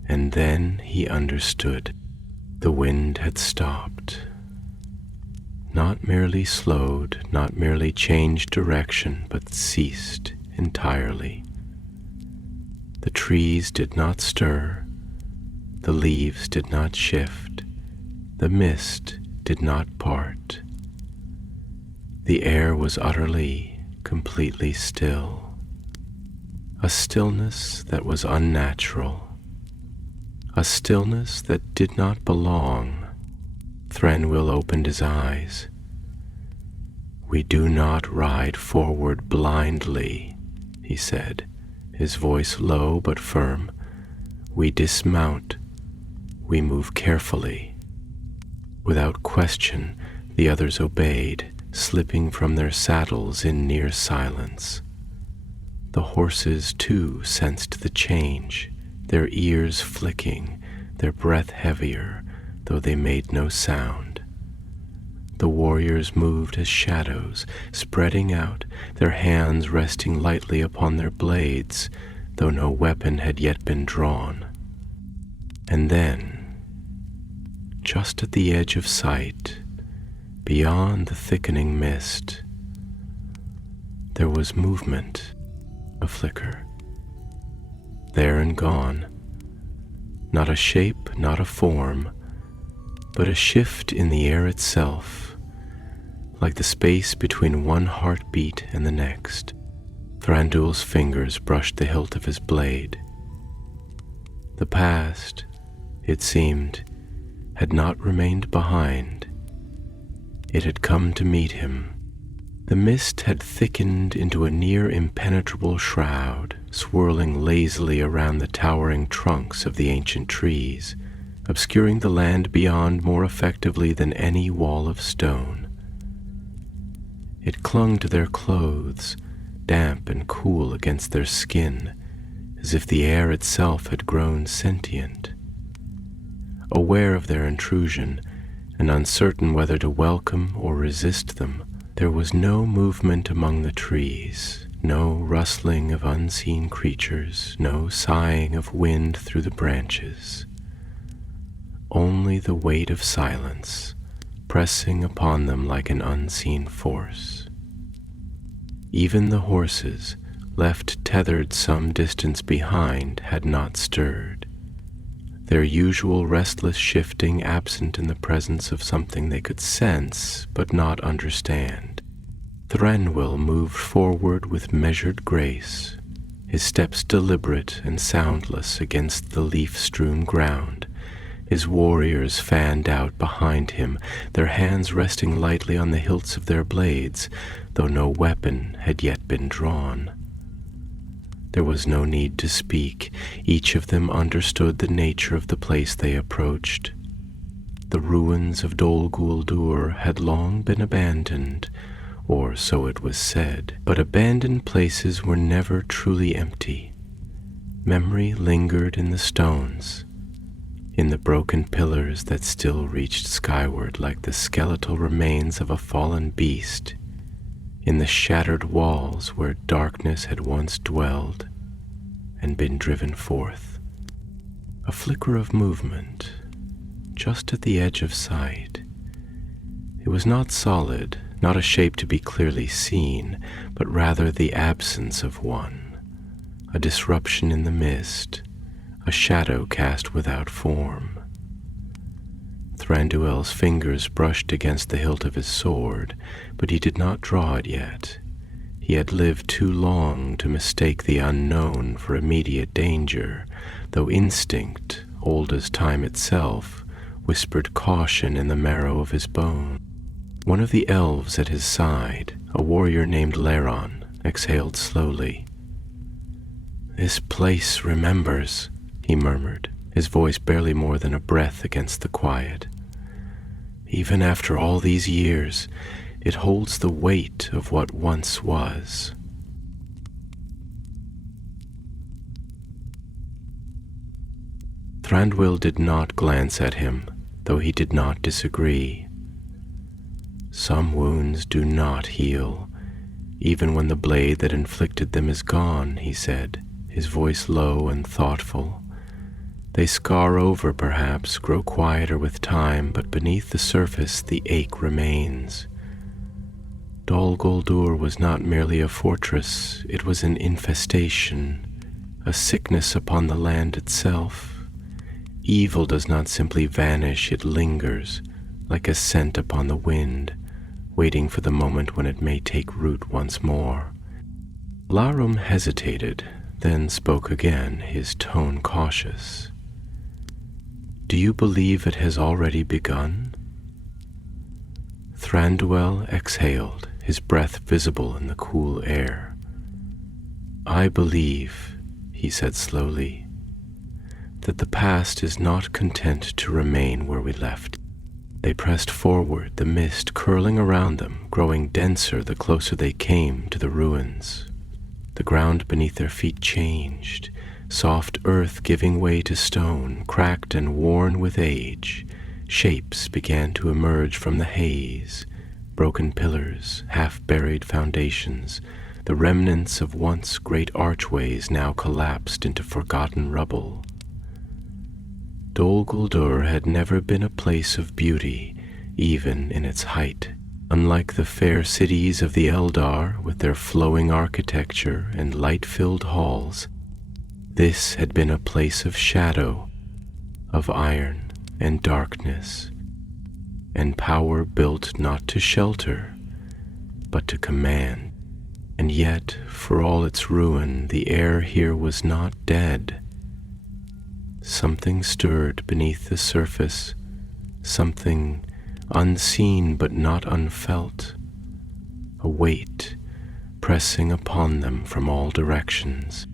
And then he understood. The wind had stopped. Not merely slowed, not merely changed direction, but ceased entirely. The trees did not stir, the leaves did not shift, the mist did not part. The air was utterly, completely still. A stillness that was unnatural. A stillness that did not belong. Thranduil opened his eyes. "We do not ride forward blindly," he said, his voice low but firm. "We dismount. We move carefully." Without question, the others obeyed, slipping from their saddles in near silence. The horses, too, sensed the change, their ears flicking, their breath heavier, though they made no sound. The warriors moved as shadows, spreading out, their hands resting lightly upon their blades, though no weapon had yet been drawn. And then, just at the edge of sight, beyond the thickening mist, there was movement, a flicker. There and gone, not a shape, not a form, but a shift in the air itself, like the space between one heartbeat and the next. Thranduil's fingers brushed the hilt of his blade. The past, it seemed, had not remained behind. It had come to meet him. The mist had thickened into a near impenetrable shroud, swirling lazily around the towering trunks of the ancient trees, obscuring the land beyond more effectively than any wall of stone. It clung to their clothes, damp and cool against their skin, as if the air itself had grown sentient. Aware of their intrusion, and uncertain whether to welcome or resist them, there was no movement among the trees, no rustling of unseen creatures, no sighing of wind through the branches. Only the weight of silence, pressing upon them like an unseen force. Even the horses, left tethered some distance behind, had not stirred, their usual restless shifting absent in the presence of something they could sense but not understand. Thranduil moved forward with measured grace, his steps deliberate and soundless against the leaf-strewn ground, his warriors fanned out behind him, their hands resting lightly on the hilts of their blades, though no weapon had yet been drawn. There was no need to speak. Each of them understood the nature of the place they approached. The ruins of Dol Guldur had long been abandoned, or so it was said, but abandoned places were never truly empty. Memory lingered in the stones, in the broken pillars that still reached skyward like the skeletal remains of a fallen beast, in the shattered walls where darkness had once dwelled and been driven forth. A flicker of movement, just at the edge of sight. It was not solid, not a shape to be clearly seen, but rather the absence of one, a disruption in the mist, a shadow cast without form. Thranduil's fingers brushed against the hilt of his sword, but he did not draw it yet. He had lived too long to mistake the unknown for immediate danger, though instinct, old as time itself, whispered caution in the marrow of his bone. One of the elves at his side, a warrior named Laron, exhaled slowly. "This place remembers," he murmured, his voice barely more than a breath against the quiet. "Even after all these years, it holds the weight of what once was." Thranduil did not glance at him, though he did not disagree. "Some wounds do not heal, even when the blade that inflicted them is gone," he said, his voice low and thoughtful. "They scar over, perhaps, grow quieter with time, but beneath the surface the ache remains. Dol Guldur was not merely a fortress, it was an infestation, a sickness upon the land itself. Evil does not simply vanish, it lingers, like a scent upon the wind, waiting for the moment when it may take root once more." Larum hesitated, then spoke again, his tone cautious. "Do you believe it has already begun?" Thranduil exhaled, his breath visible in the cool air. "I believe," he said slowly, "that the past is not content to remain where we left." They pressed forward, the mist curling around them, growing denser the closer they came to the ruins. The ground beneath their feet changed, soft earth giving way to stone, cracked and worn with age. Shapes began to emerge from the haze, broken pillars, half-buried foundations, the remnants of once great archways now collapsed into forgotten rubble. Dol Guldur had never been a place of beauty, even in its height. Unlike the fair cities of the Eldar with their flowing architecture and light-filled halls, this had been a place of shadow, of iron and darkness, and power built not to shelter, but to command. And yet, for all its ruin, the air here was not dead. Something stirred beneath the surface, something unseen but not unfelt, a weight pressing upon them from all directions.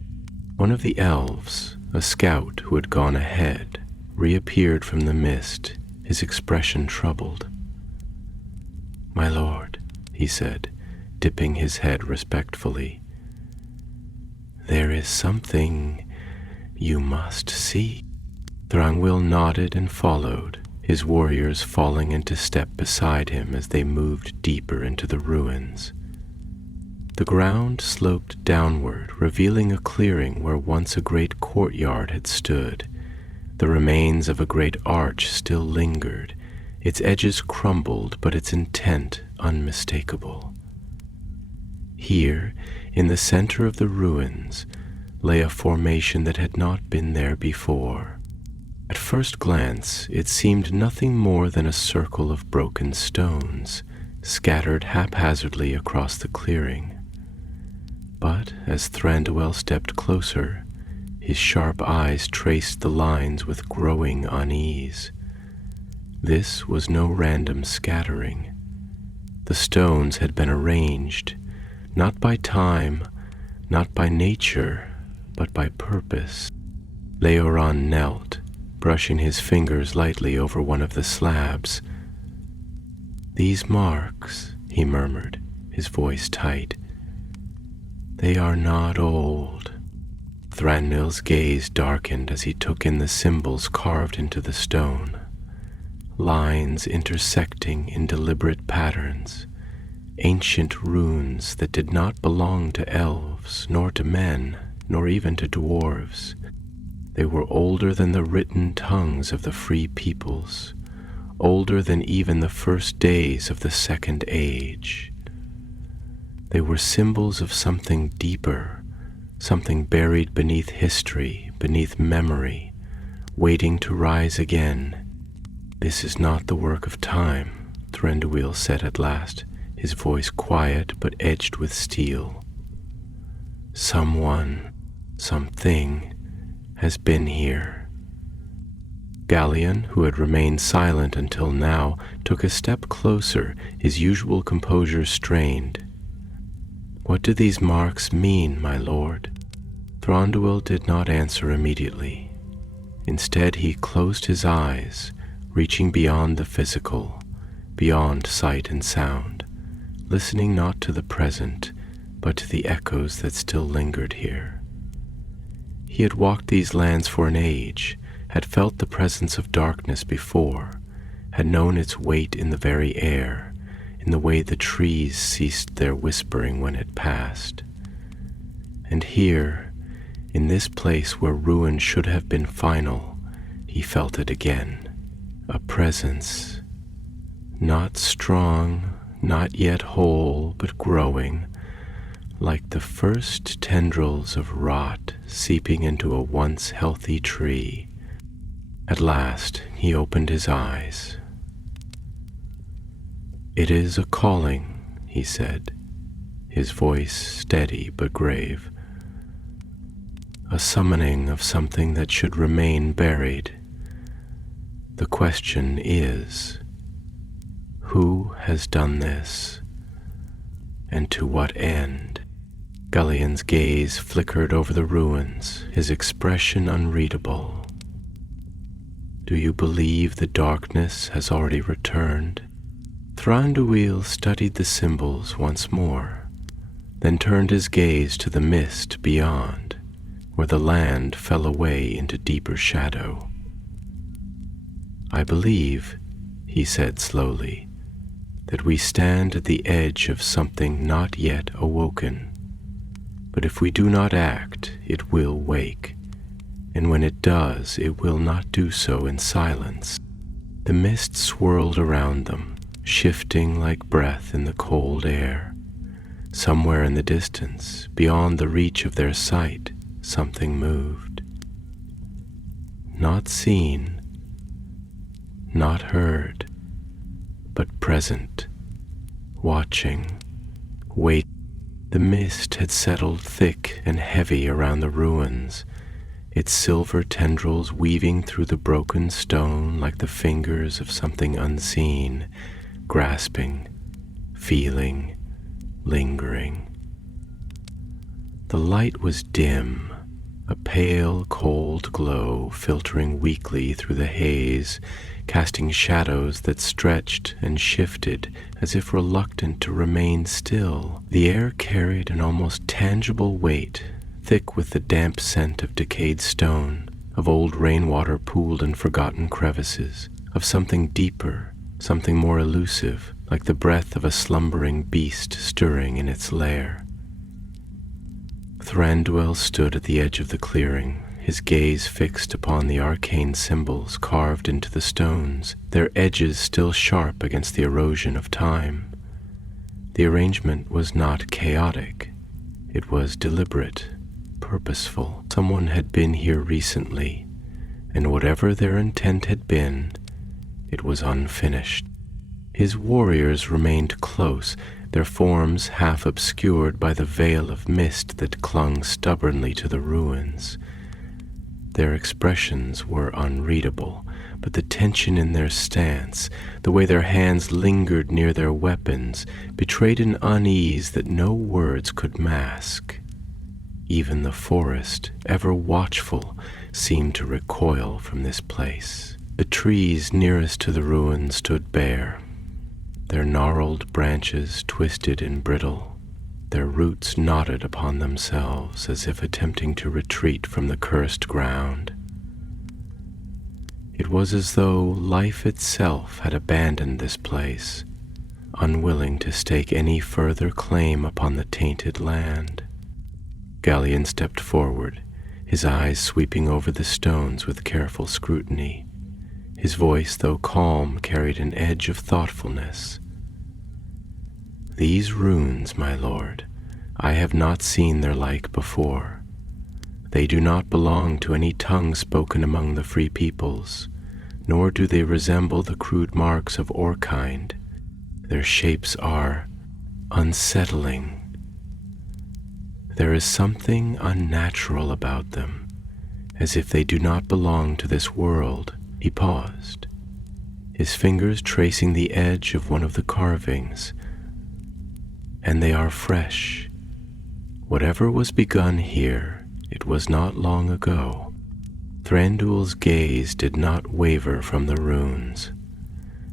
One of the elves, a scout who had gone ahead, reappeared from the mist, his expression troubled. "My lord," he said, dipping his head respectfully, "there is something you must see." Thranduil nodded and followed, his warriors falling into step beside him as they moved deeper into the ruins. The ground sloped downward, revealing a clearing where once a great courtyard had stood. The remains of a great arch still lingered, its edges crumbled, but its intent unmistakable. Here, in the center of the ruins, lay a formation that had not been there before. At first glance, it seemed nothing more than a circle of broken stones, scattered haphazardly across the clearing. But as Thranduil stepped closer, his sharp eyes traced the lines with growing unease. This was no random scattering. The stones had been arranged, not by time, not by nature, but by purpose. Leoran knelt, brushing his fingers lightly over one of the slabs. "These marks," he murmured, his voice tight, "they are not old." Thranduil's gaze darkened as he took in the symbols carved into the stone, lines intersecting in deliberate patterns, ancient runes that did not belong to elves, nor to men, nor even to dwarves. They were older than the written tongues of the free peoples, older than even the first days of the Second Age. They were symbols of something deeper, something buried beneath history, beneath memory, waiting to rise again. "This is not the work of time," Thranduil said at last, his voice quiet but edged with steel. "Someone, something, has been here." Gallion, who had remained silent until now, took a step closer, his usual composure strained. "What do these marks mean, my lord?" Thranduil did not answer immediately. Instead, he closed his eyes, reaching beyond the physical, beyond sight and sound, listening not to the present, but to the echoes that still lingered here. He had walked these lands for an age, had felt the presence of darkness before, had known its weight in the very air, in the way the trees ceased their whispering when it passed. And here, in this place where ruin should have been final, he felt it again. A presence, not strong, not yet whole, but growing, like the first tendrils of rot seeping into a once healthy tree. At last he opened his eyes. "It is a calling," he said, his voice steady but grave. "A summoning of something that should remain buried. The question is, who has done this, and to what end?" Gallion's gaze flickered over the ruins, his expression unreadable. "Do you believe the darkness has already returned?" Thranduil studied the symbols once more, then turned his gaze to the mist beyond, where the land fell away into deeper shadow. "I believe," he said slowly, "that we stand at the edge of something not yet awoken. But if we do not act, it will wake, and when it does, it will not do so in silence." The mist swirled around them, shifting like breath in the cold air. Somewhere in the distance, beyond the reach of their sight, something moved. Not seen, not heard, but present, watching, waiting. The mist had settled thick and heavy around the ruins, its silver tendrils weaving through the broken stone like the fingers of something unseen, grasping, feeling, lingering. The light was dim, a pale, cold glow filtering weakly through the haze, casting shadows that stretched and shifted as if reluctant to remain still. The air carried an almost tangible weight, thick with the damp scent of decayed stone, of old rainwater pooled in forgotten crevices, of something deeper, something more elusive, like the breath of a slumbering beast stirring in its lair. Thranduil stood at the edge of the clearing, his gaze fixed upon the arcane symbols carved into the stones, their edges still sharp against the erosion of time. The arrangement was not chaotic. It was deliberate, purposeful. Someone had been here recently, and whatever their intent had been, it was unfinished. His warriors remained close, their forms half obscured by the veil of mist that clung stubbornly to the ruins. Their expressions were unreadable, but the tension in their stance, the way their hands lingered near their weapons, betrayed an unease that no words could mask. Even the forest, ever watchful, seemed to recoil from this place. The trees nearest to the ruins stood bare, their gnarled branches twisted and brittle, their roots knotted upon themselves as if attempting to retreat from the cursed ground. It was as though life itself had abandoned this place, unwilling to stake any further claim upon the tainted land. Gallion stepped forward, his eyes sweeping over the stones with careful scrutiny. His voice, though calm, carried an edge of thoughtfulness. "These runes, my lord, I have not seen their like before. They do not belong to any tongue spoken among the free peoples, nor do they resemble the crude marks of Orkind. Their shapes are unsettling. There is something unnatural about them, as if they do not belong to this world." He paused, his fingers tracing the edge of one of the carvings. "And they are fresh. Whatever was begun here, it was not long ago." Thranduil's gaze did not waver from the runes,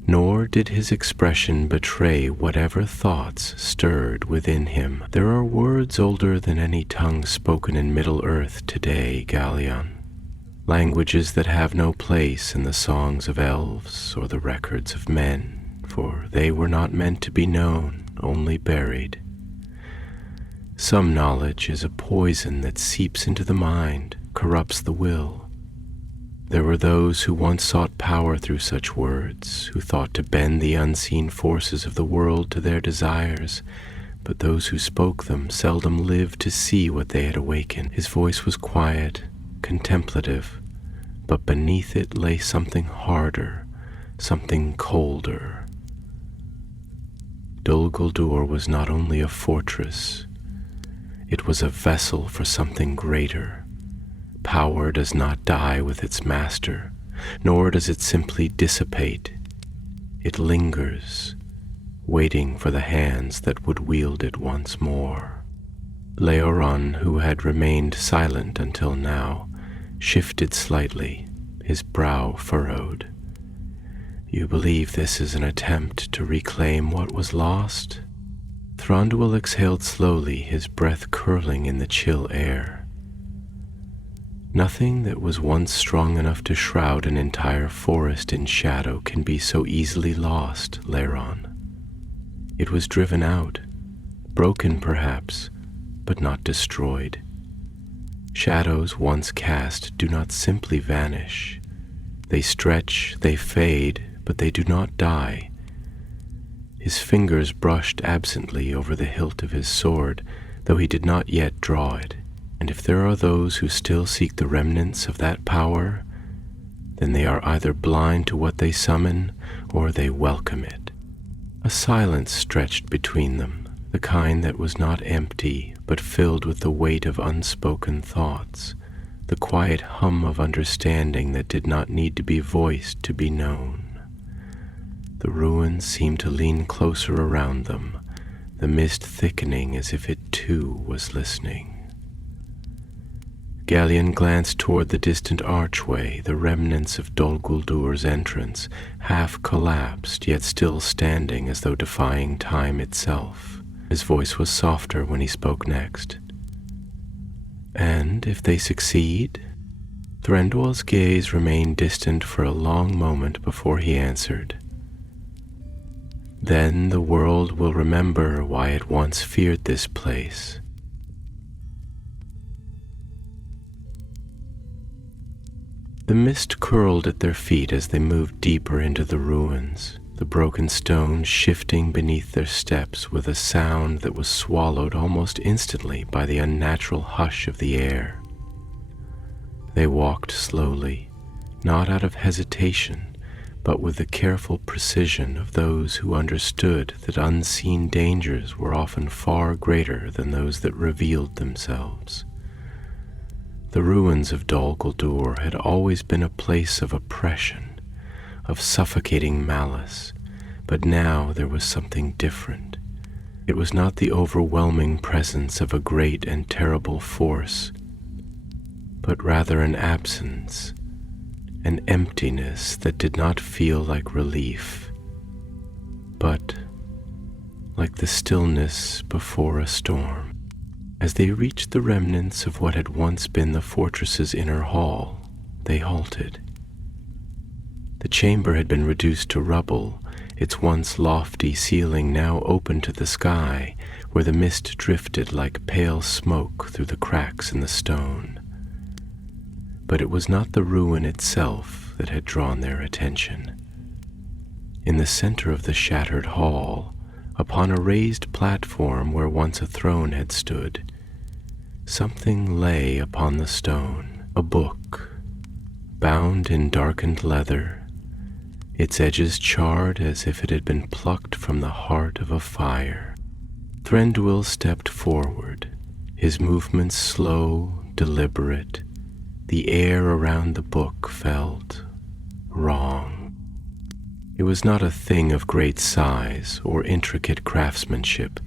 nor did his expression betray whatever thoughts stirred within him. "There are words older than any tongue spoken in Middle-earth today, Galleon. Languages that have no place in the songs of elves or the records of men, for they were not meant to be known, only buried. Some knowledge is a poison that seeps into the mind, corrupts the will. There were those who once sought power through such words, who thought to bend the unseen forces of the world to their desires, but those who spoke them seldom lived to see what they had awakened." His voice was quiet, contemplative, but beneath it lay something harder, something colder. Dol Guldur was not only a fortress, it was a vessel for something greater. Power does not die with its master, nor does it simply dissipate. It lingers, waiting for the hands that would wield it once more. Leoron, who had remained silent until now, shifted slightly, his brow furrowed. "You believe this is an attempt to reclaim what was lost?" Thranduil exhaled slowly, his breath curling in the chill air. "Nothing that was once strong enough to shroud an entire forest in shadow can be so easily lost, Leoron. It was driven out, broken perhaps, but not destroyed. Shadows once cast do not simply vanish. They stretch, they fade, but they do not die." His fingers brushed absently over the hilt of his sword, though he did not yet draw it. "And if there are those who still seek the remnants of that power, then they are either blind to what they summon, or they welcome it." A silence stretched between them, the kind that was not empty, but filled with the weight of unspoken thoughts, the quiet hum of understanding that did not need to be voiced to be known. The ruins seemed to lean closer around them, the mist thickening as if it too was listening. Galleon glanced toward the distant archway, the remnants of Dol Guldur's entrance, half collapsed yet still standing as though defying time itself. His voice was softer when he spoke next. "And if they succeed?" Thranduil's gaze remained distant for a long moment before he answered. "Then the world will remember why it once feared this place." The mist curled at their feet as they moved deeper into the ruins, the broken stones shifting beneath their steps with a sound that was swallowed almost instantly by the unnatural hush of the air. They walked slowly, not out of hesitation, but with the careful precision of those who understood that unseen dangers were often far greater than those that revealed themselves. The ruins of Dol Guldur had always been a place of oppression, of suffocating malice, but now there was something different. It was not the overwhelming presence of a great and terrible force, but rather an absence, an emptiness that did not feel like relief, but like the stillness before a storm. As they reached the remnants of what had once been the fortress's inner hall, they halted. The chamber had been reduced to rubble, its once lofty ceiling now open to the sky, where the mist drifted like pale smoke through the cracks in the stone. But it was not the ruin itself that had drawn their attention. In the center of the shattered hall, upon a raised platform where once a throne had stood, something lay upon the stone, a book, bound in darkened leather, its edges charred as if it had been plucked from the heart of a fire. Thranduil stepped forward, his movements slow, deliberate. The air around the book felt wrong. It was not a thing of great size or intricate craftsmanship,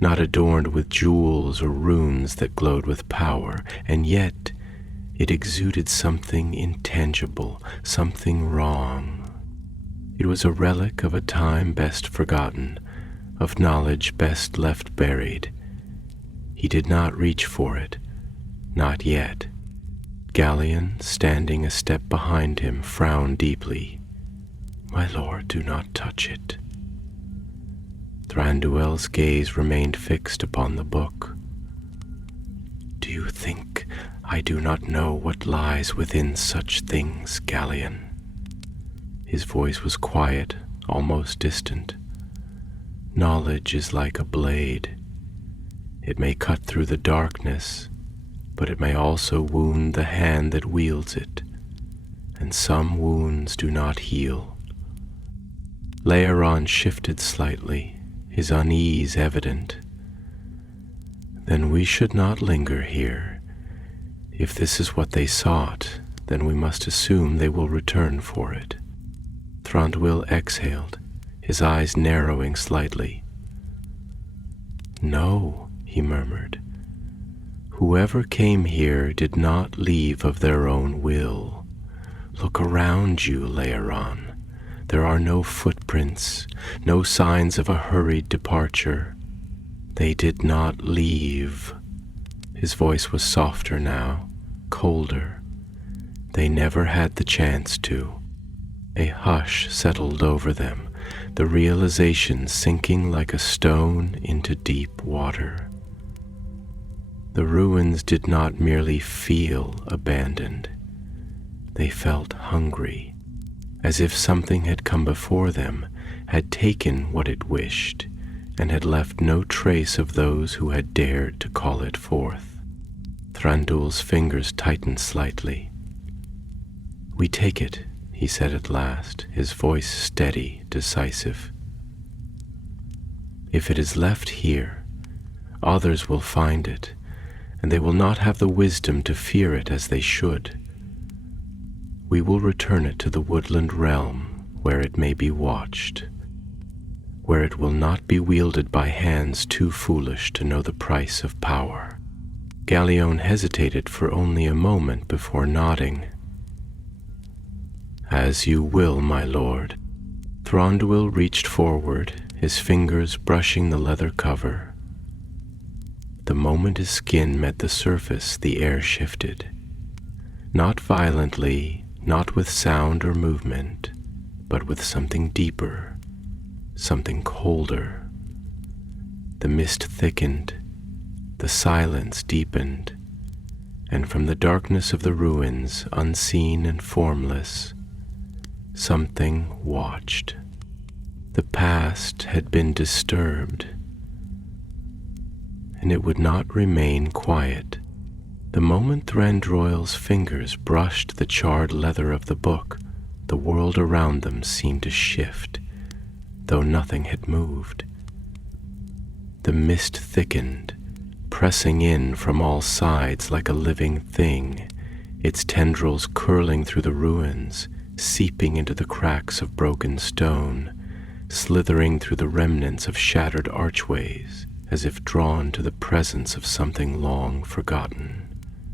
not adorned with jewels or runes that glowed with power, and yet it exuded something intangible, something wrong. It was a relic of a time best forgotten, of knowledge best left buried. He did not reach for it, not yet. Gallion, standing a step behind him, frowned deeply. "My lord, do not touch it." Thranduil's gaze remained fixed upon the book. "Do you think I do not know what lies within such things, Gallion?" His voice was quiet, almost distant. "Knowledge is like a blade. It may cut through the darkness, but it may also wound the hand that wields it, and some wounds do not heal." Laeron shifted slightly, his unease evident. "Then we should not linger here. If this is what they sought, then we must assume they will return for it." Thranduil exhaled, his eyes narrowing slightly. "No," he murmured. "Whoever came here did not leave of their own will. Look around you, Laeron. There are no footprints, no signs of a hurried departure. They did not leave." His voice was softer now, colder. "They never had the chance to." A hush settled over them, the realization sinking like a stone into deep water. The ruins did not merely feel abandoned. They felt hungry, as if something had come before them, had taken what it wished, and had left no trace of those who had dared to call it forth. Thranduil's fingers tightened slightly. "We take it," he said at last, his voice steady, decisive. "If it is left here, others will find it, and they will not have the wisdom to fear it as they should. We will return it to the woodland realm where it may be watched, where it will not be wielded by hands too foolish to know the price of power." Gallion hesitated for only a moment before nodding. "As you will, my lord." Thranduil reached forward, his fingers brushing the leather cover. The moment his skin met the surface, the air shifted. Not violently, not with sound or movement, but with something deeper, something colder. The mist thickened, the silence deepened, and from the darkness of the ruins, unseen and formless, something watched. The past had been disturbed, and it would not remain quiet. The moment Thranduil's fingers brushed the charred leather of the book, the world around them seemed to shift, though nothing had moved. The mist thickened, pressing in from all sides like a living thing, its tendrils curling through the ruins, seeping into the cracks of broken stone, slithering through the remnants of shattered archways, as if drawn to the presence of something long forgotten.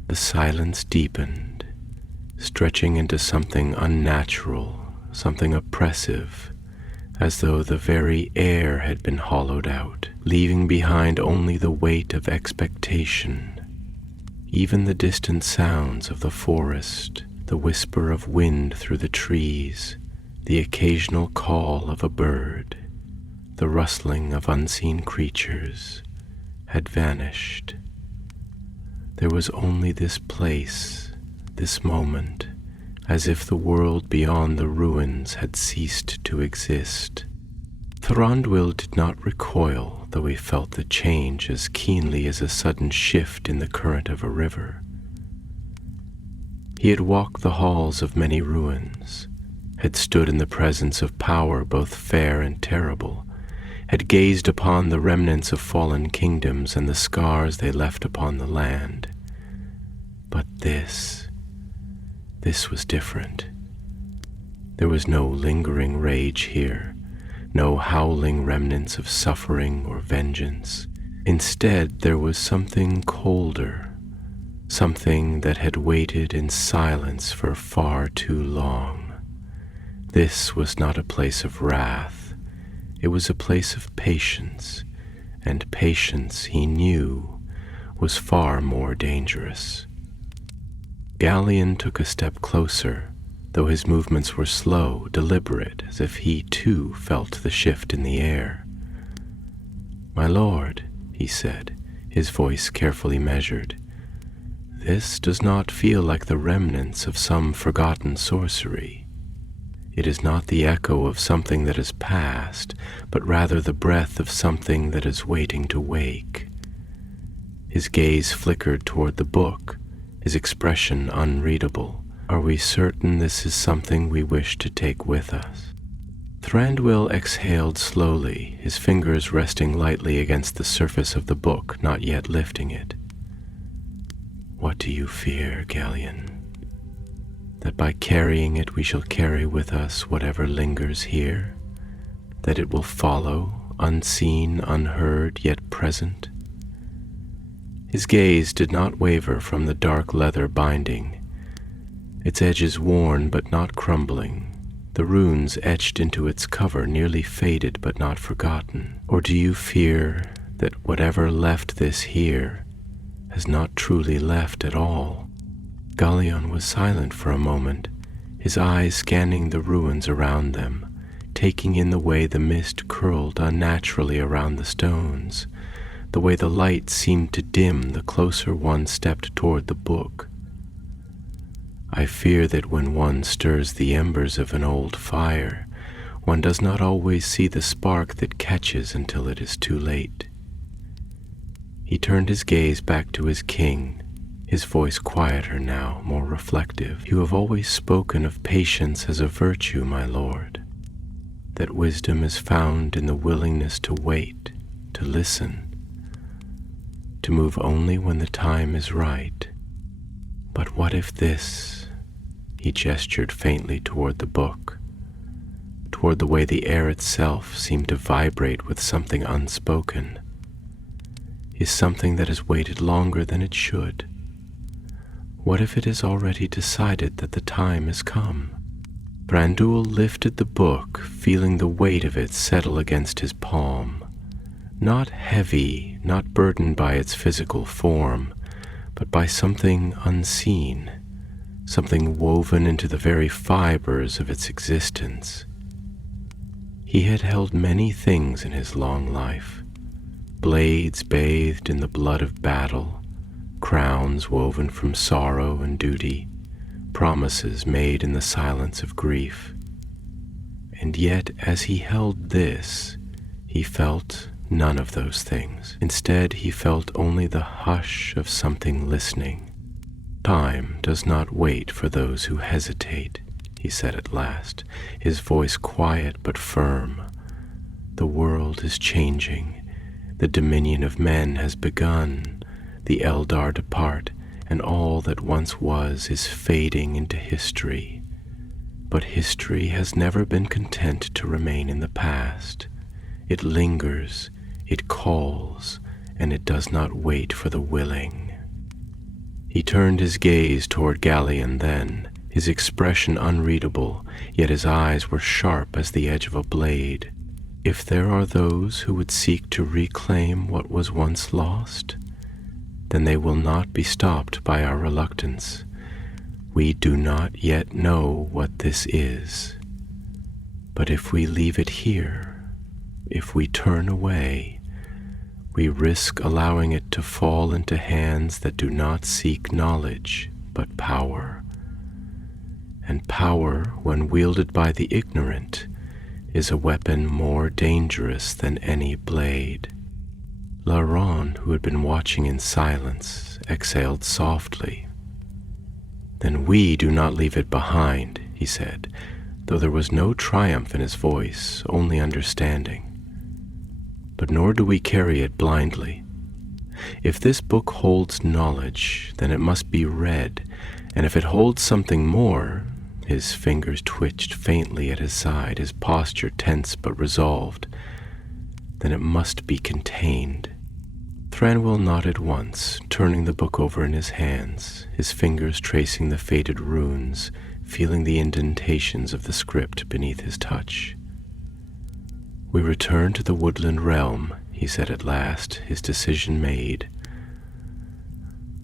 The silence deepened, stretching into something unnatural, something oppressive, as though the very air had been hollowed out, leaving behind only the weight of expectation. Even the distant sounds of the forest, the whisper of wind through the trees, the occasional call of a bird, the rustling of unseen creatures, had vanished. There was only this place, this moment, as if the world beyond the ruins had ceased to exist. Thranduil did not recoil, though he felt the change as keenly as a sudden shift in the current of a river. He had walked the halls of many ruins, had stood in the presence of power both fair and terrible, had gazed upon the remnants of fallen kingdoms and the scars they left upon the land. But this was different. There was no lingering rage here, no howling remnants of suffering or vengeance. Instead, there was something colder, something that had waited in silence for far too long. This was not a place of wrath. It was a place of patience, and patience, he knew, was far more dangerous. Gallion took a step closer, though his movements were slow, deliberate, as if he too felt the shift in the air. "My lord," he said, his voice carefully measured, "this does not feel like the remnants of some forgotten sorcery. It is not the echo of something that has passed, but rather the breath of something that is waiting to wake." His gaze flickered toward the book, his expression unreadable. "Are we certain this is something we wish to take with us?" Thranduil exhaled slowly, his fingers resting lightly against the surface of the book, not yet lifting it. "What do you fear, Gallion? That by carrying it we shall carry with us whatever lingers here? That it will follow, unseen, unheard, yet present?" His gaze did not waver from the dark leather binding, its edges worn but not crumbling, the runes etched into its cover nearly faded but not forgotten. "Or do you fear that whatever left this here has not truly left at all?" Gallion was silent for a moment, his eyes scanning the ruins around them, taking in the way the mist curled unnaturally around the stones, the way the light seemed to dim the closer one stepped toward the book. "I fear that when one stirs the embers of an old fire, one does not always see the spark that catches until it is too late." He turned his gaze back to his king, his voice quieter now, more reflective. "You have always spoken of patience as a virtue, my lord, that wisdom is found in the willingness to wait, to listen, to move only when the time is right. But what if this—" He gestured faintly toward the book, toward the way the air itself seemed to vibrate with something unspoken. "Is something that has waited longer than it should? What if it is already decided that the time has come?" Thranduil lifted the book, feeling the weight of it settle against his palm. Not heavy, not burdened by its physical form, but by something unseen, something woven into the very fibers of its existence. He had held many things in his long life: blades bathed in the blood of battle, crowns woven from sorrow and duty, promises made in the silence of grief. And yet, as he held this, he felt none of those things. Instead, he felt only the hush of something listening. "Time does not wait for those who hesitate," he said at last, his voice quiet but firm. "The world is changing. The dominion of men has begun. The Eldar depart, and all that once was is fading into history. But history has never been content to remain in the past. It lingers, it calls, and it does not wait for the willing." He turned his gaze toward Gallion then, his expression unreadable, yet his eyes were sharp as the edge of a blade. "If there are those who would seek to reclaim what was once lost, then they will not be stopped by our reluctance. We do not yet know what this is. But if we leave it here, if we turn away, we risk allowing it to fall into hands that do not seek knowledge, but power. and power, when wielded by the ignorant, is a weapon more dangerous than any blade. Laron, who had been watching in silence, exhaled softly. "Then we do not leave it behind," he said, though there was no triumph in his voice, only understanding. "But nor do we carry it blindly. If this book holds knowledge, then it must be read, and if it holds something more," his fingers twitched faintly at his side, his posture tense but resolved, "then it must be contained." Thranduil nodded once, turning the book over in his hands, his fingers tracing the faded runes, feeling the indentations of the script beneath his touch. "We return to the woodland realm," he said at last, his decision made.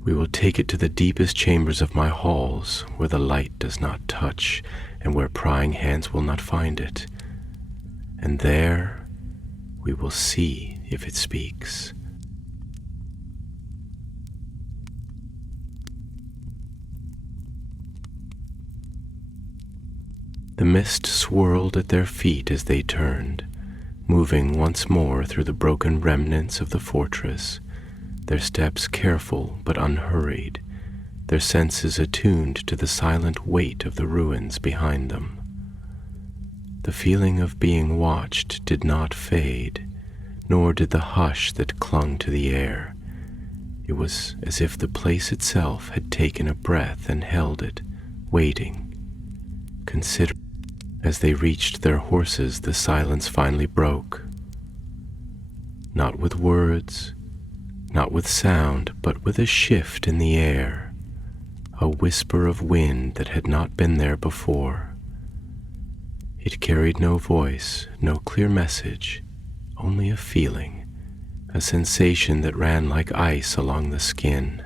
"We will take it to the deepest chambers of my halls, where the light does not touch, and where prying hands will not find it. And there we will see if it speaks." The mist swirled at their feet as they turned, moving once more through the broken remnants of the fortress, their steps careful but unhurried, their senses attuned to the silent weight of the ruins behind them. The feeling of being watched did not fade, nor did the hush that clung to the air. It was as if the place itself had taken a breath and held it, waiting, considering. As they reached their horses, the silence finally broke. Not with words, not with sound, but with a shift in the air, a whisper of wind that had not been there before. It carried no voice, no clear message, only a feeling, a sensation that ran like ice along the skin,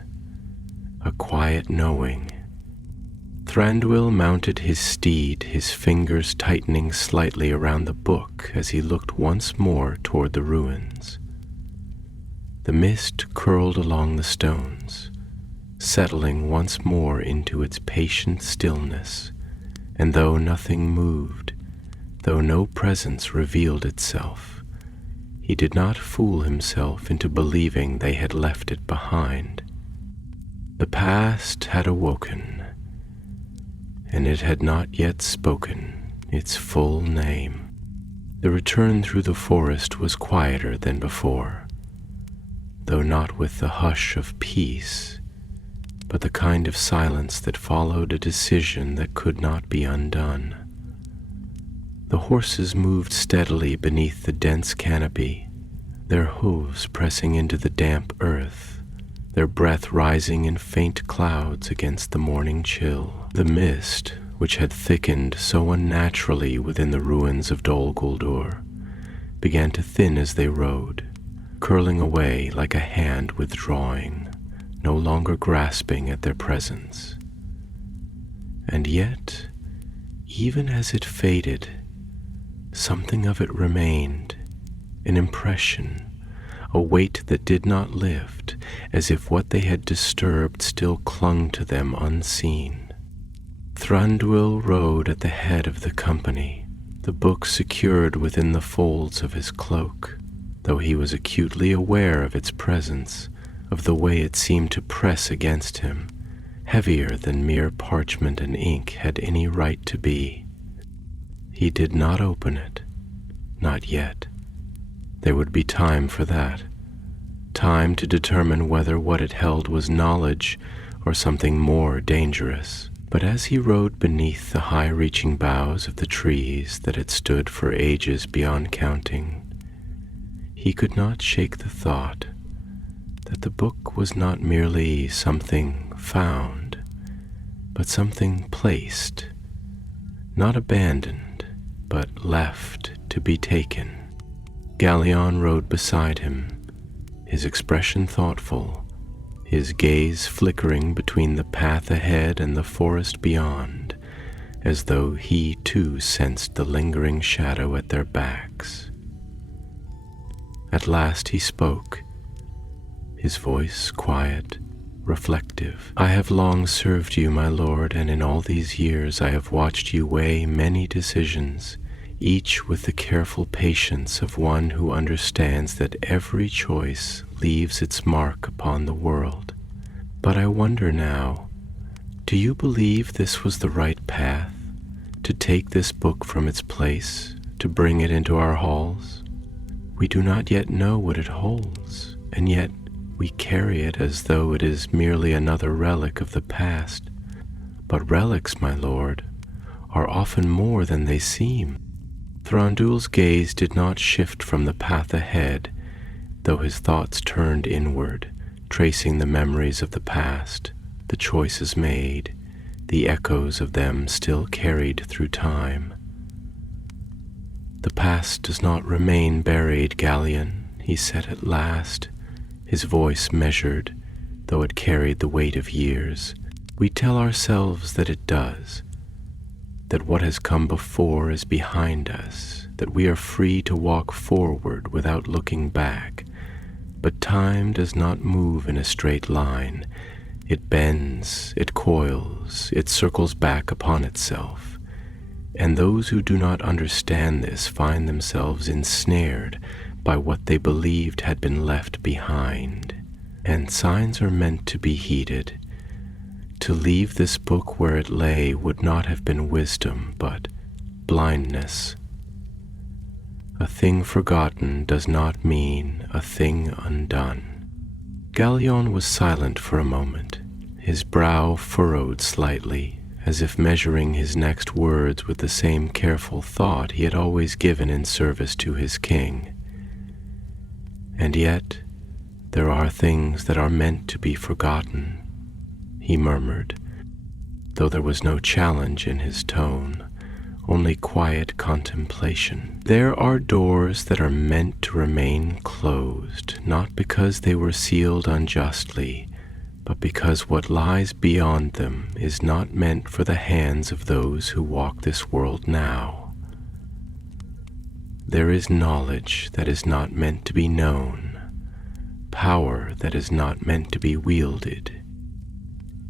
a quiet knowing. Thranduil mounted his steed, his fingers tightening slightly around the book as he looked once more toward the ruins. The mist curled along the stones, settling once more into its patient stillness, and though nothing moved, though no presence revealed itself, he did not fool himself into believing they had left it behind. The past had awoken, and it had not yet spoken its full name. The return through the forest was quieter than before, though not with the hush of peace, but the kind of silence that followed a decision that could not be undone. The horses moved steadily beneath the dense canopy, their hooves pressing into the damp earth, their breath rising in faint clouds against the morning chill. The mist, which had thickened so unnaturally within the ruins of Dol Guldur, began to thin as they rode, curling away like a hand withdrawing, no longer grasping at their presence. And yet, even as it faded, something of it remained, an impression, a weight that did not lift, as if what they had disturbed still clung to them unseen. Thranduil rode at the head of the company, the book secured within the folds of his cloak, though he was acutely aware of its presence, of the way it seemed to press against him, heavier than mere parchment and ink had any right to be. He did not open it, not yet. There would be time for that, time to determine whether what it held was knowledge or something more dangerous. But as he rode beneath the high-reaching boughs of the trees that had stood for ages beyond counting, he could not shake the thought that the book was not merely something found, but something placed, not abandoned, but left to be taken. Galleon rode beside him, his expression thoughtful, his gaze flickering between the path ahead and the forest beyond, as though he too sensed the lingering shadow at their backs. At last he spoke, his voice quiet, reflective. I have long served you, my lord, and in all these years I have watched you weigh many decisions, each with the careful patience of one who understands that every choice leaves its mark upon the world. But I wonder now, do you believe this was the right path? To take this book from its place, to bring it into our halls? We do not yet know what it holds, and yet we carry it as though it is merely another relic of the past. But relics, my lord, are often more than they seem. Thranduil's gaze did not shift from the path ahead, though his thoughts turned inward, tracing the memories of the past, the choices made, the echoes of them still carried through time. The past does not remain buried, Galleon, he said at last, his voice measured, though it carried the weight of years. We tell ourselves that it does, that what has come before is behind us, that we are free to walk forward without looking back. But time does not move in a straight line. It bends, it coils, it circles back upon itself. And those who do not understand this find themselves ensnared by what they believed had been left behind. And signs are meant to be heeded. To leave this book where it lay would not have been wisdom, but blindness. A thing forgotten does not mean a thing undone. Galleon was silent for a moment, his brow furrowed slightly, as if measuring his next words with the same careful thought he had always given in service to his king. And yet, there are things that are meant to be forgotten, he murmured, though there was no challenge in his tone, only quiet contemplation. There are doors that are meant to remain closed, not because they were sealed unjustly, but because what lies beyond them is not meant for the hands of those who walk this world now. There is knowledge that is not meant to be known, power that is not meant to be wielded.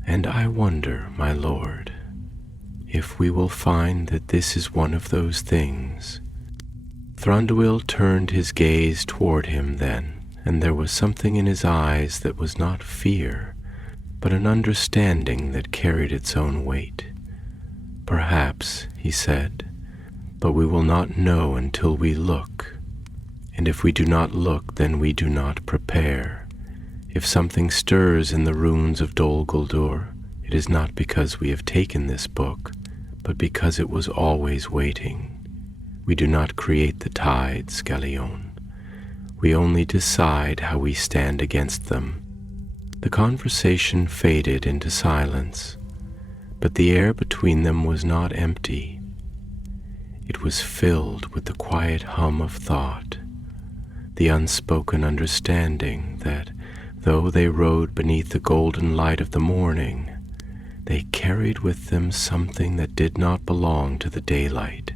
And I wonder, my lord, if we will find that this is one of those things. Thranduil turned his gaze toward him then, and there was something in his eyes that was not fear, but an understanding that carried its own weight. Perhaps, he said, but we will not know until we look. And if we do not look, then we do not prepare. If something stirs in the ruins of Dol Guldur, it is not because we have taken this book, but because it was always waiting. We do not create the tides, Galleon. We only decide how we stand against them. The conversation faded into silence, but the air between them was not empty. It was filled with the quiet hum of thought, the unspoken understanding that, though they rode beneath the golden light of the morning, they carried with them something that did not belong to the daylight.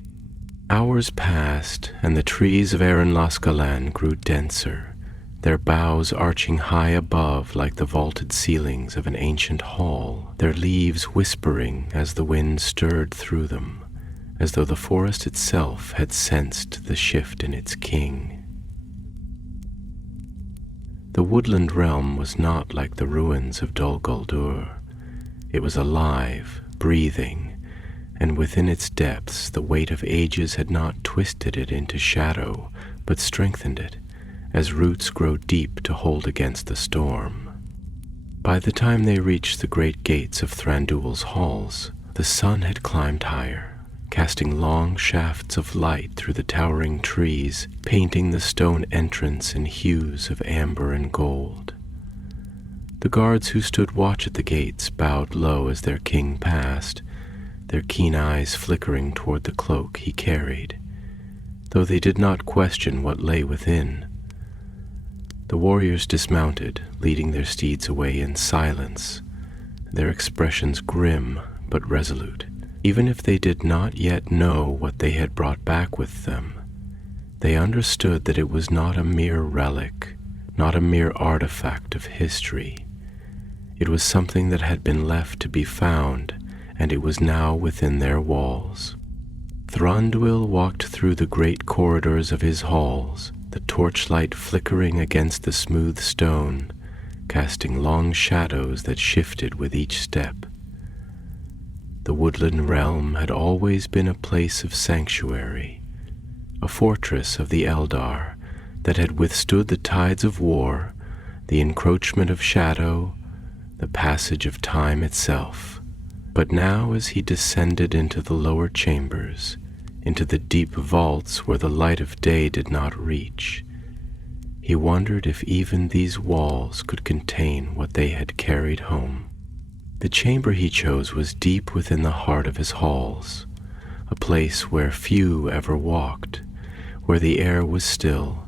Hours passed, and the trees of Erinlascalan grew denser, their boughs arching high above like the vaulted ceilings of an ancient hall, their leaves whispering as the wind stirred through them, as though the forest itself had sensed the shift in its king. The woodland realm was not like the ruins of Dol Guldur. It was alive, breathing, and within its depths the weight of ages had not twisted it into shadow, but strengthened it, as roots grow deep to hold against the storm. By the time they reached the great gates of Thranduil's halls, the sun had climbed higher, casting long shafts of light through the towering trees, painting the stone entrance in hues of amber and gold. The guards who stood watch at the gates bowed low as their king passed, their keen eyes flickering toward the cloak he carried, though they did not question what lay within. The warriors dismounted, leading their steeds away in silence, their expressions grim but resolute. Even if they did not yet know what they had brought back with them, they understood that it was not a mere relic, not a mere artifact of history. It was something that had been left to be found, and it was now within their walls. Thranduil walked through the great corridors of his halls, the torchlight flickering against the smooth stone, casting long shadows that shifted with each step. The woodland realm had always been a place of sanctuary, a fortress of the Eldar that had withstood the tides of war, the encroachment of shadow, the passage of time itself. But now, as he descended into the lower chambers, into the deep vaults where the light of day did not reach, he wondered if even these walls could contain what they had carried home. The chamber he chose was deep within the heart of his halls, a place where few ever walked, where the air was still,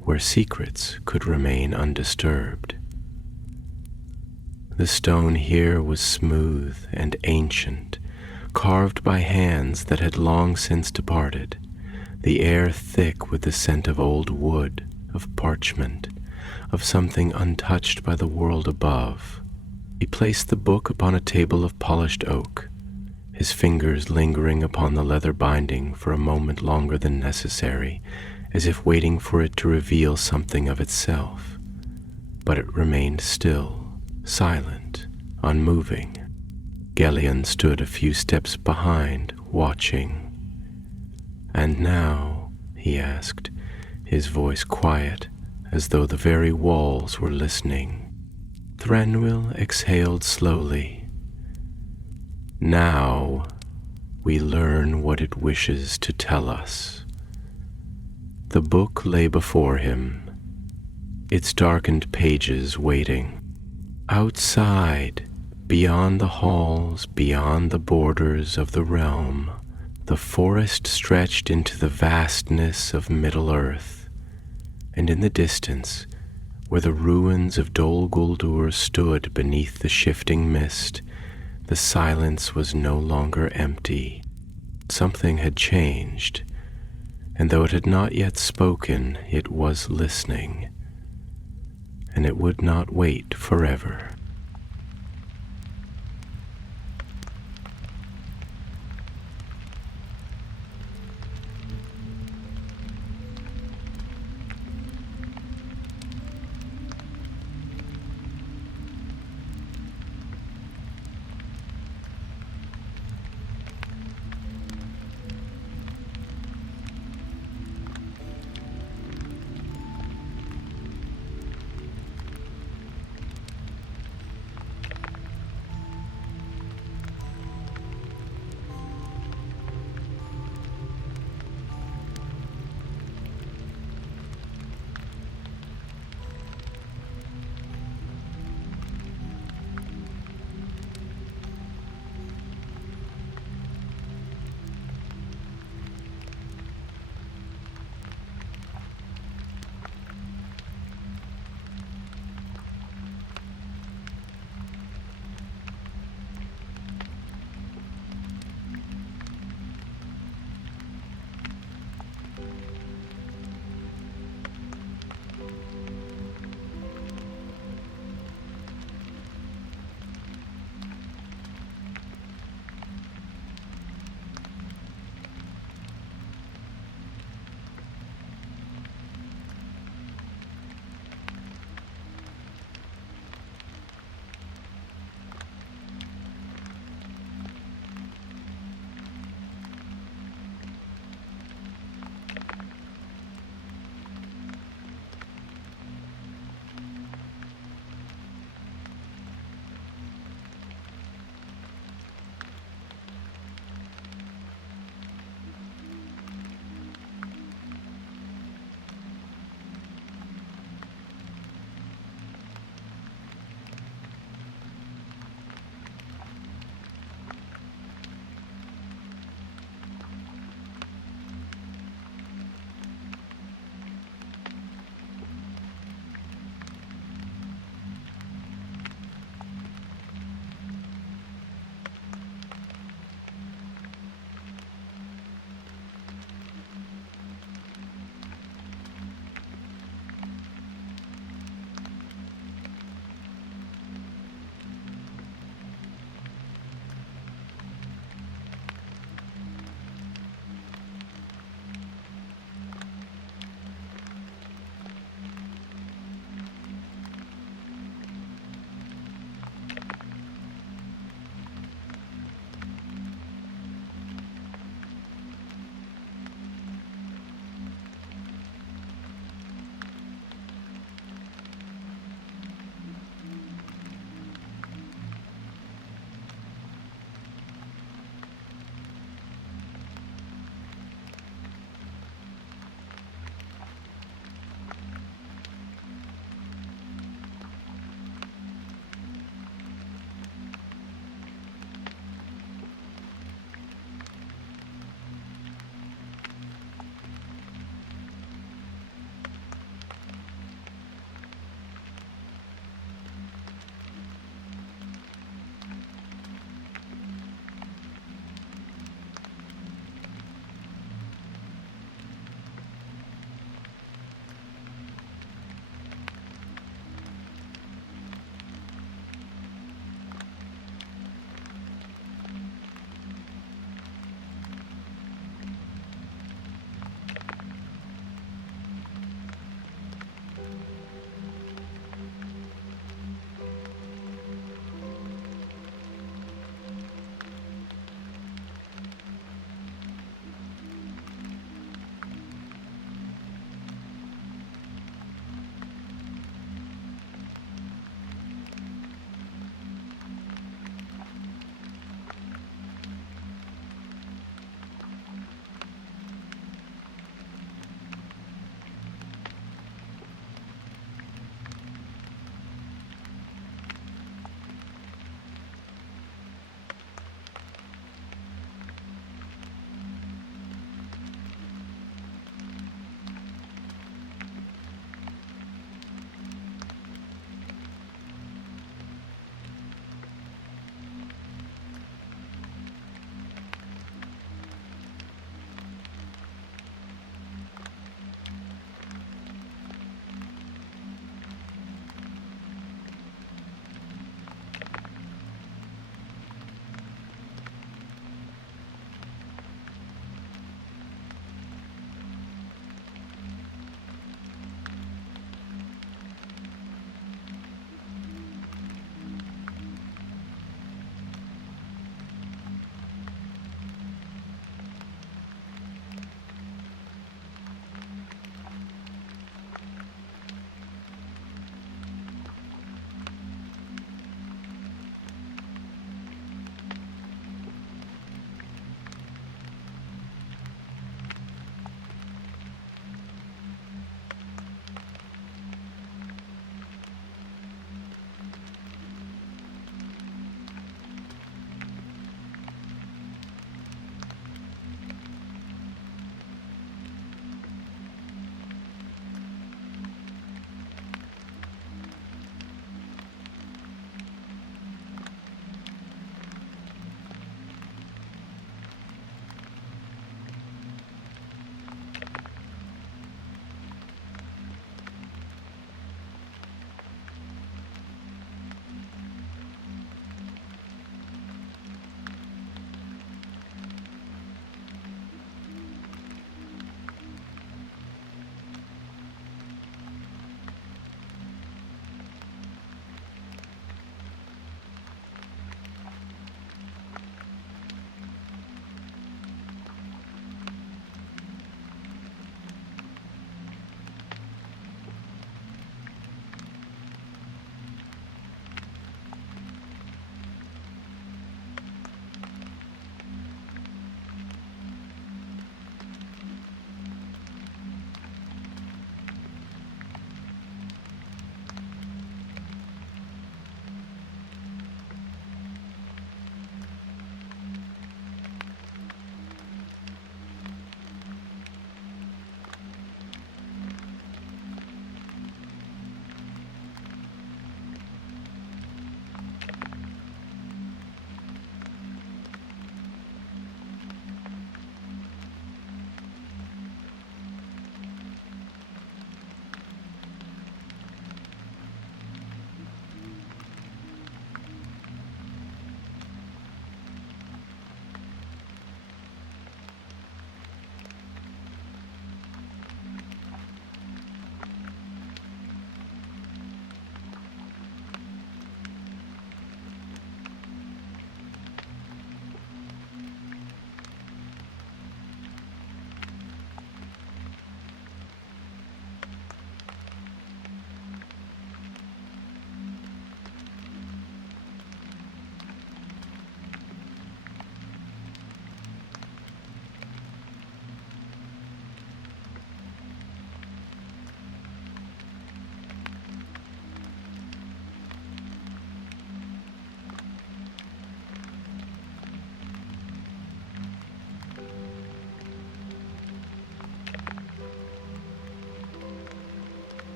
where secrets could remain undisturbed. The stone here was smooth and ancient, carved by hands that had long since departed, the air thick with the scent of old wood, of parchment, of something untouched by the world above. He placed the book upon a table of polished oak, his fingers lingering upon the leather binding for a moment longer than necessary, as if waiting for it to reveal something of itself. But it remained still, silent, unmoving. Gellion stood a few steps behind, watching. "And now?" he asked, his voice quiet, as though the very walls were listening. Thranduil exhaled slowly. "Now we learn what it wishes to tell us." The book lay before him, its darkened pages waiting. Outside, beyond the halls, beyond the borders of the realm, the forest stretched into the vastness of Middle-earth, and in the distance, where the ruins of Dol Guldur stood beneath the shifting mist, the silence was no longer empty. Something had changed, and though it had not yet spoken, it was listening, and it would not wait forever.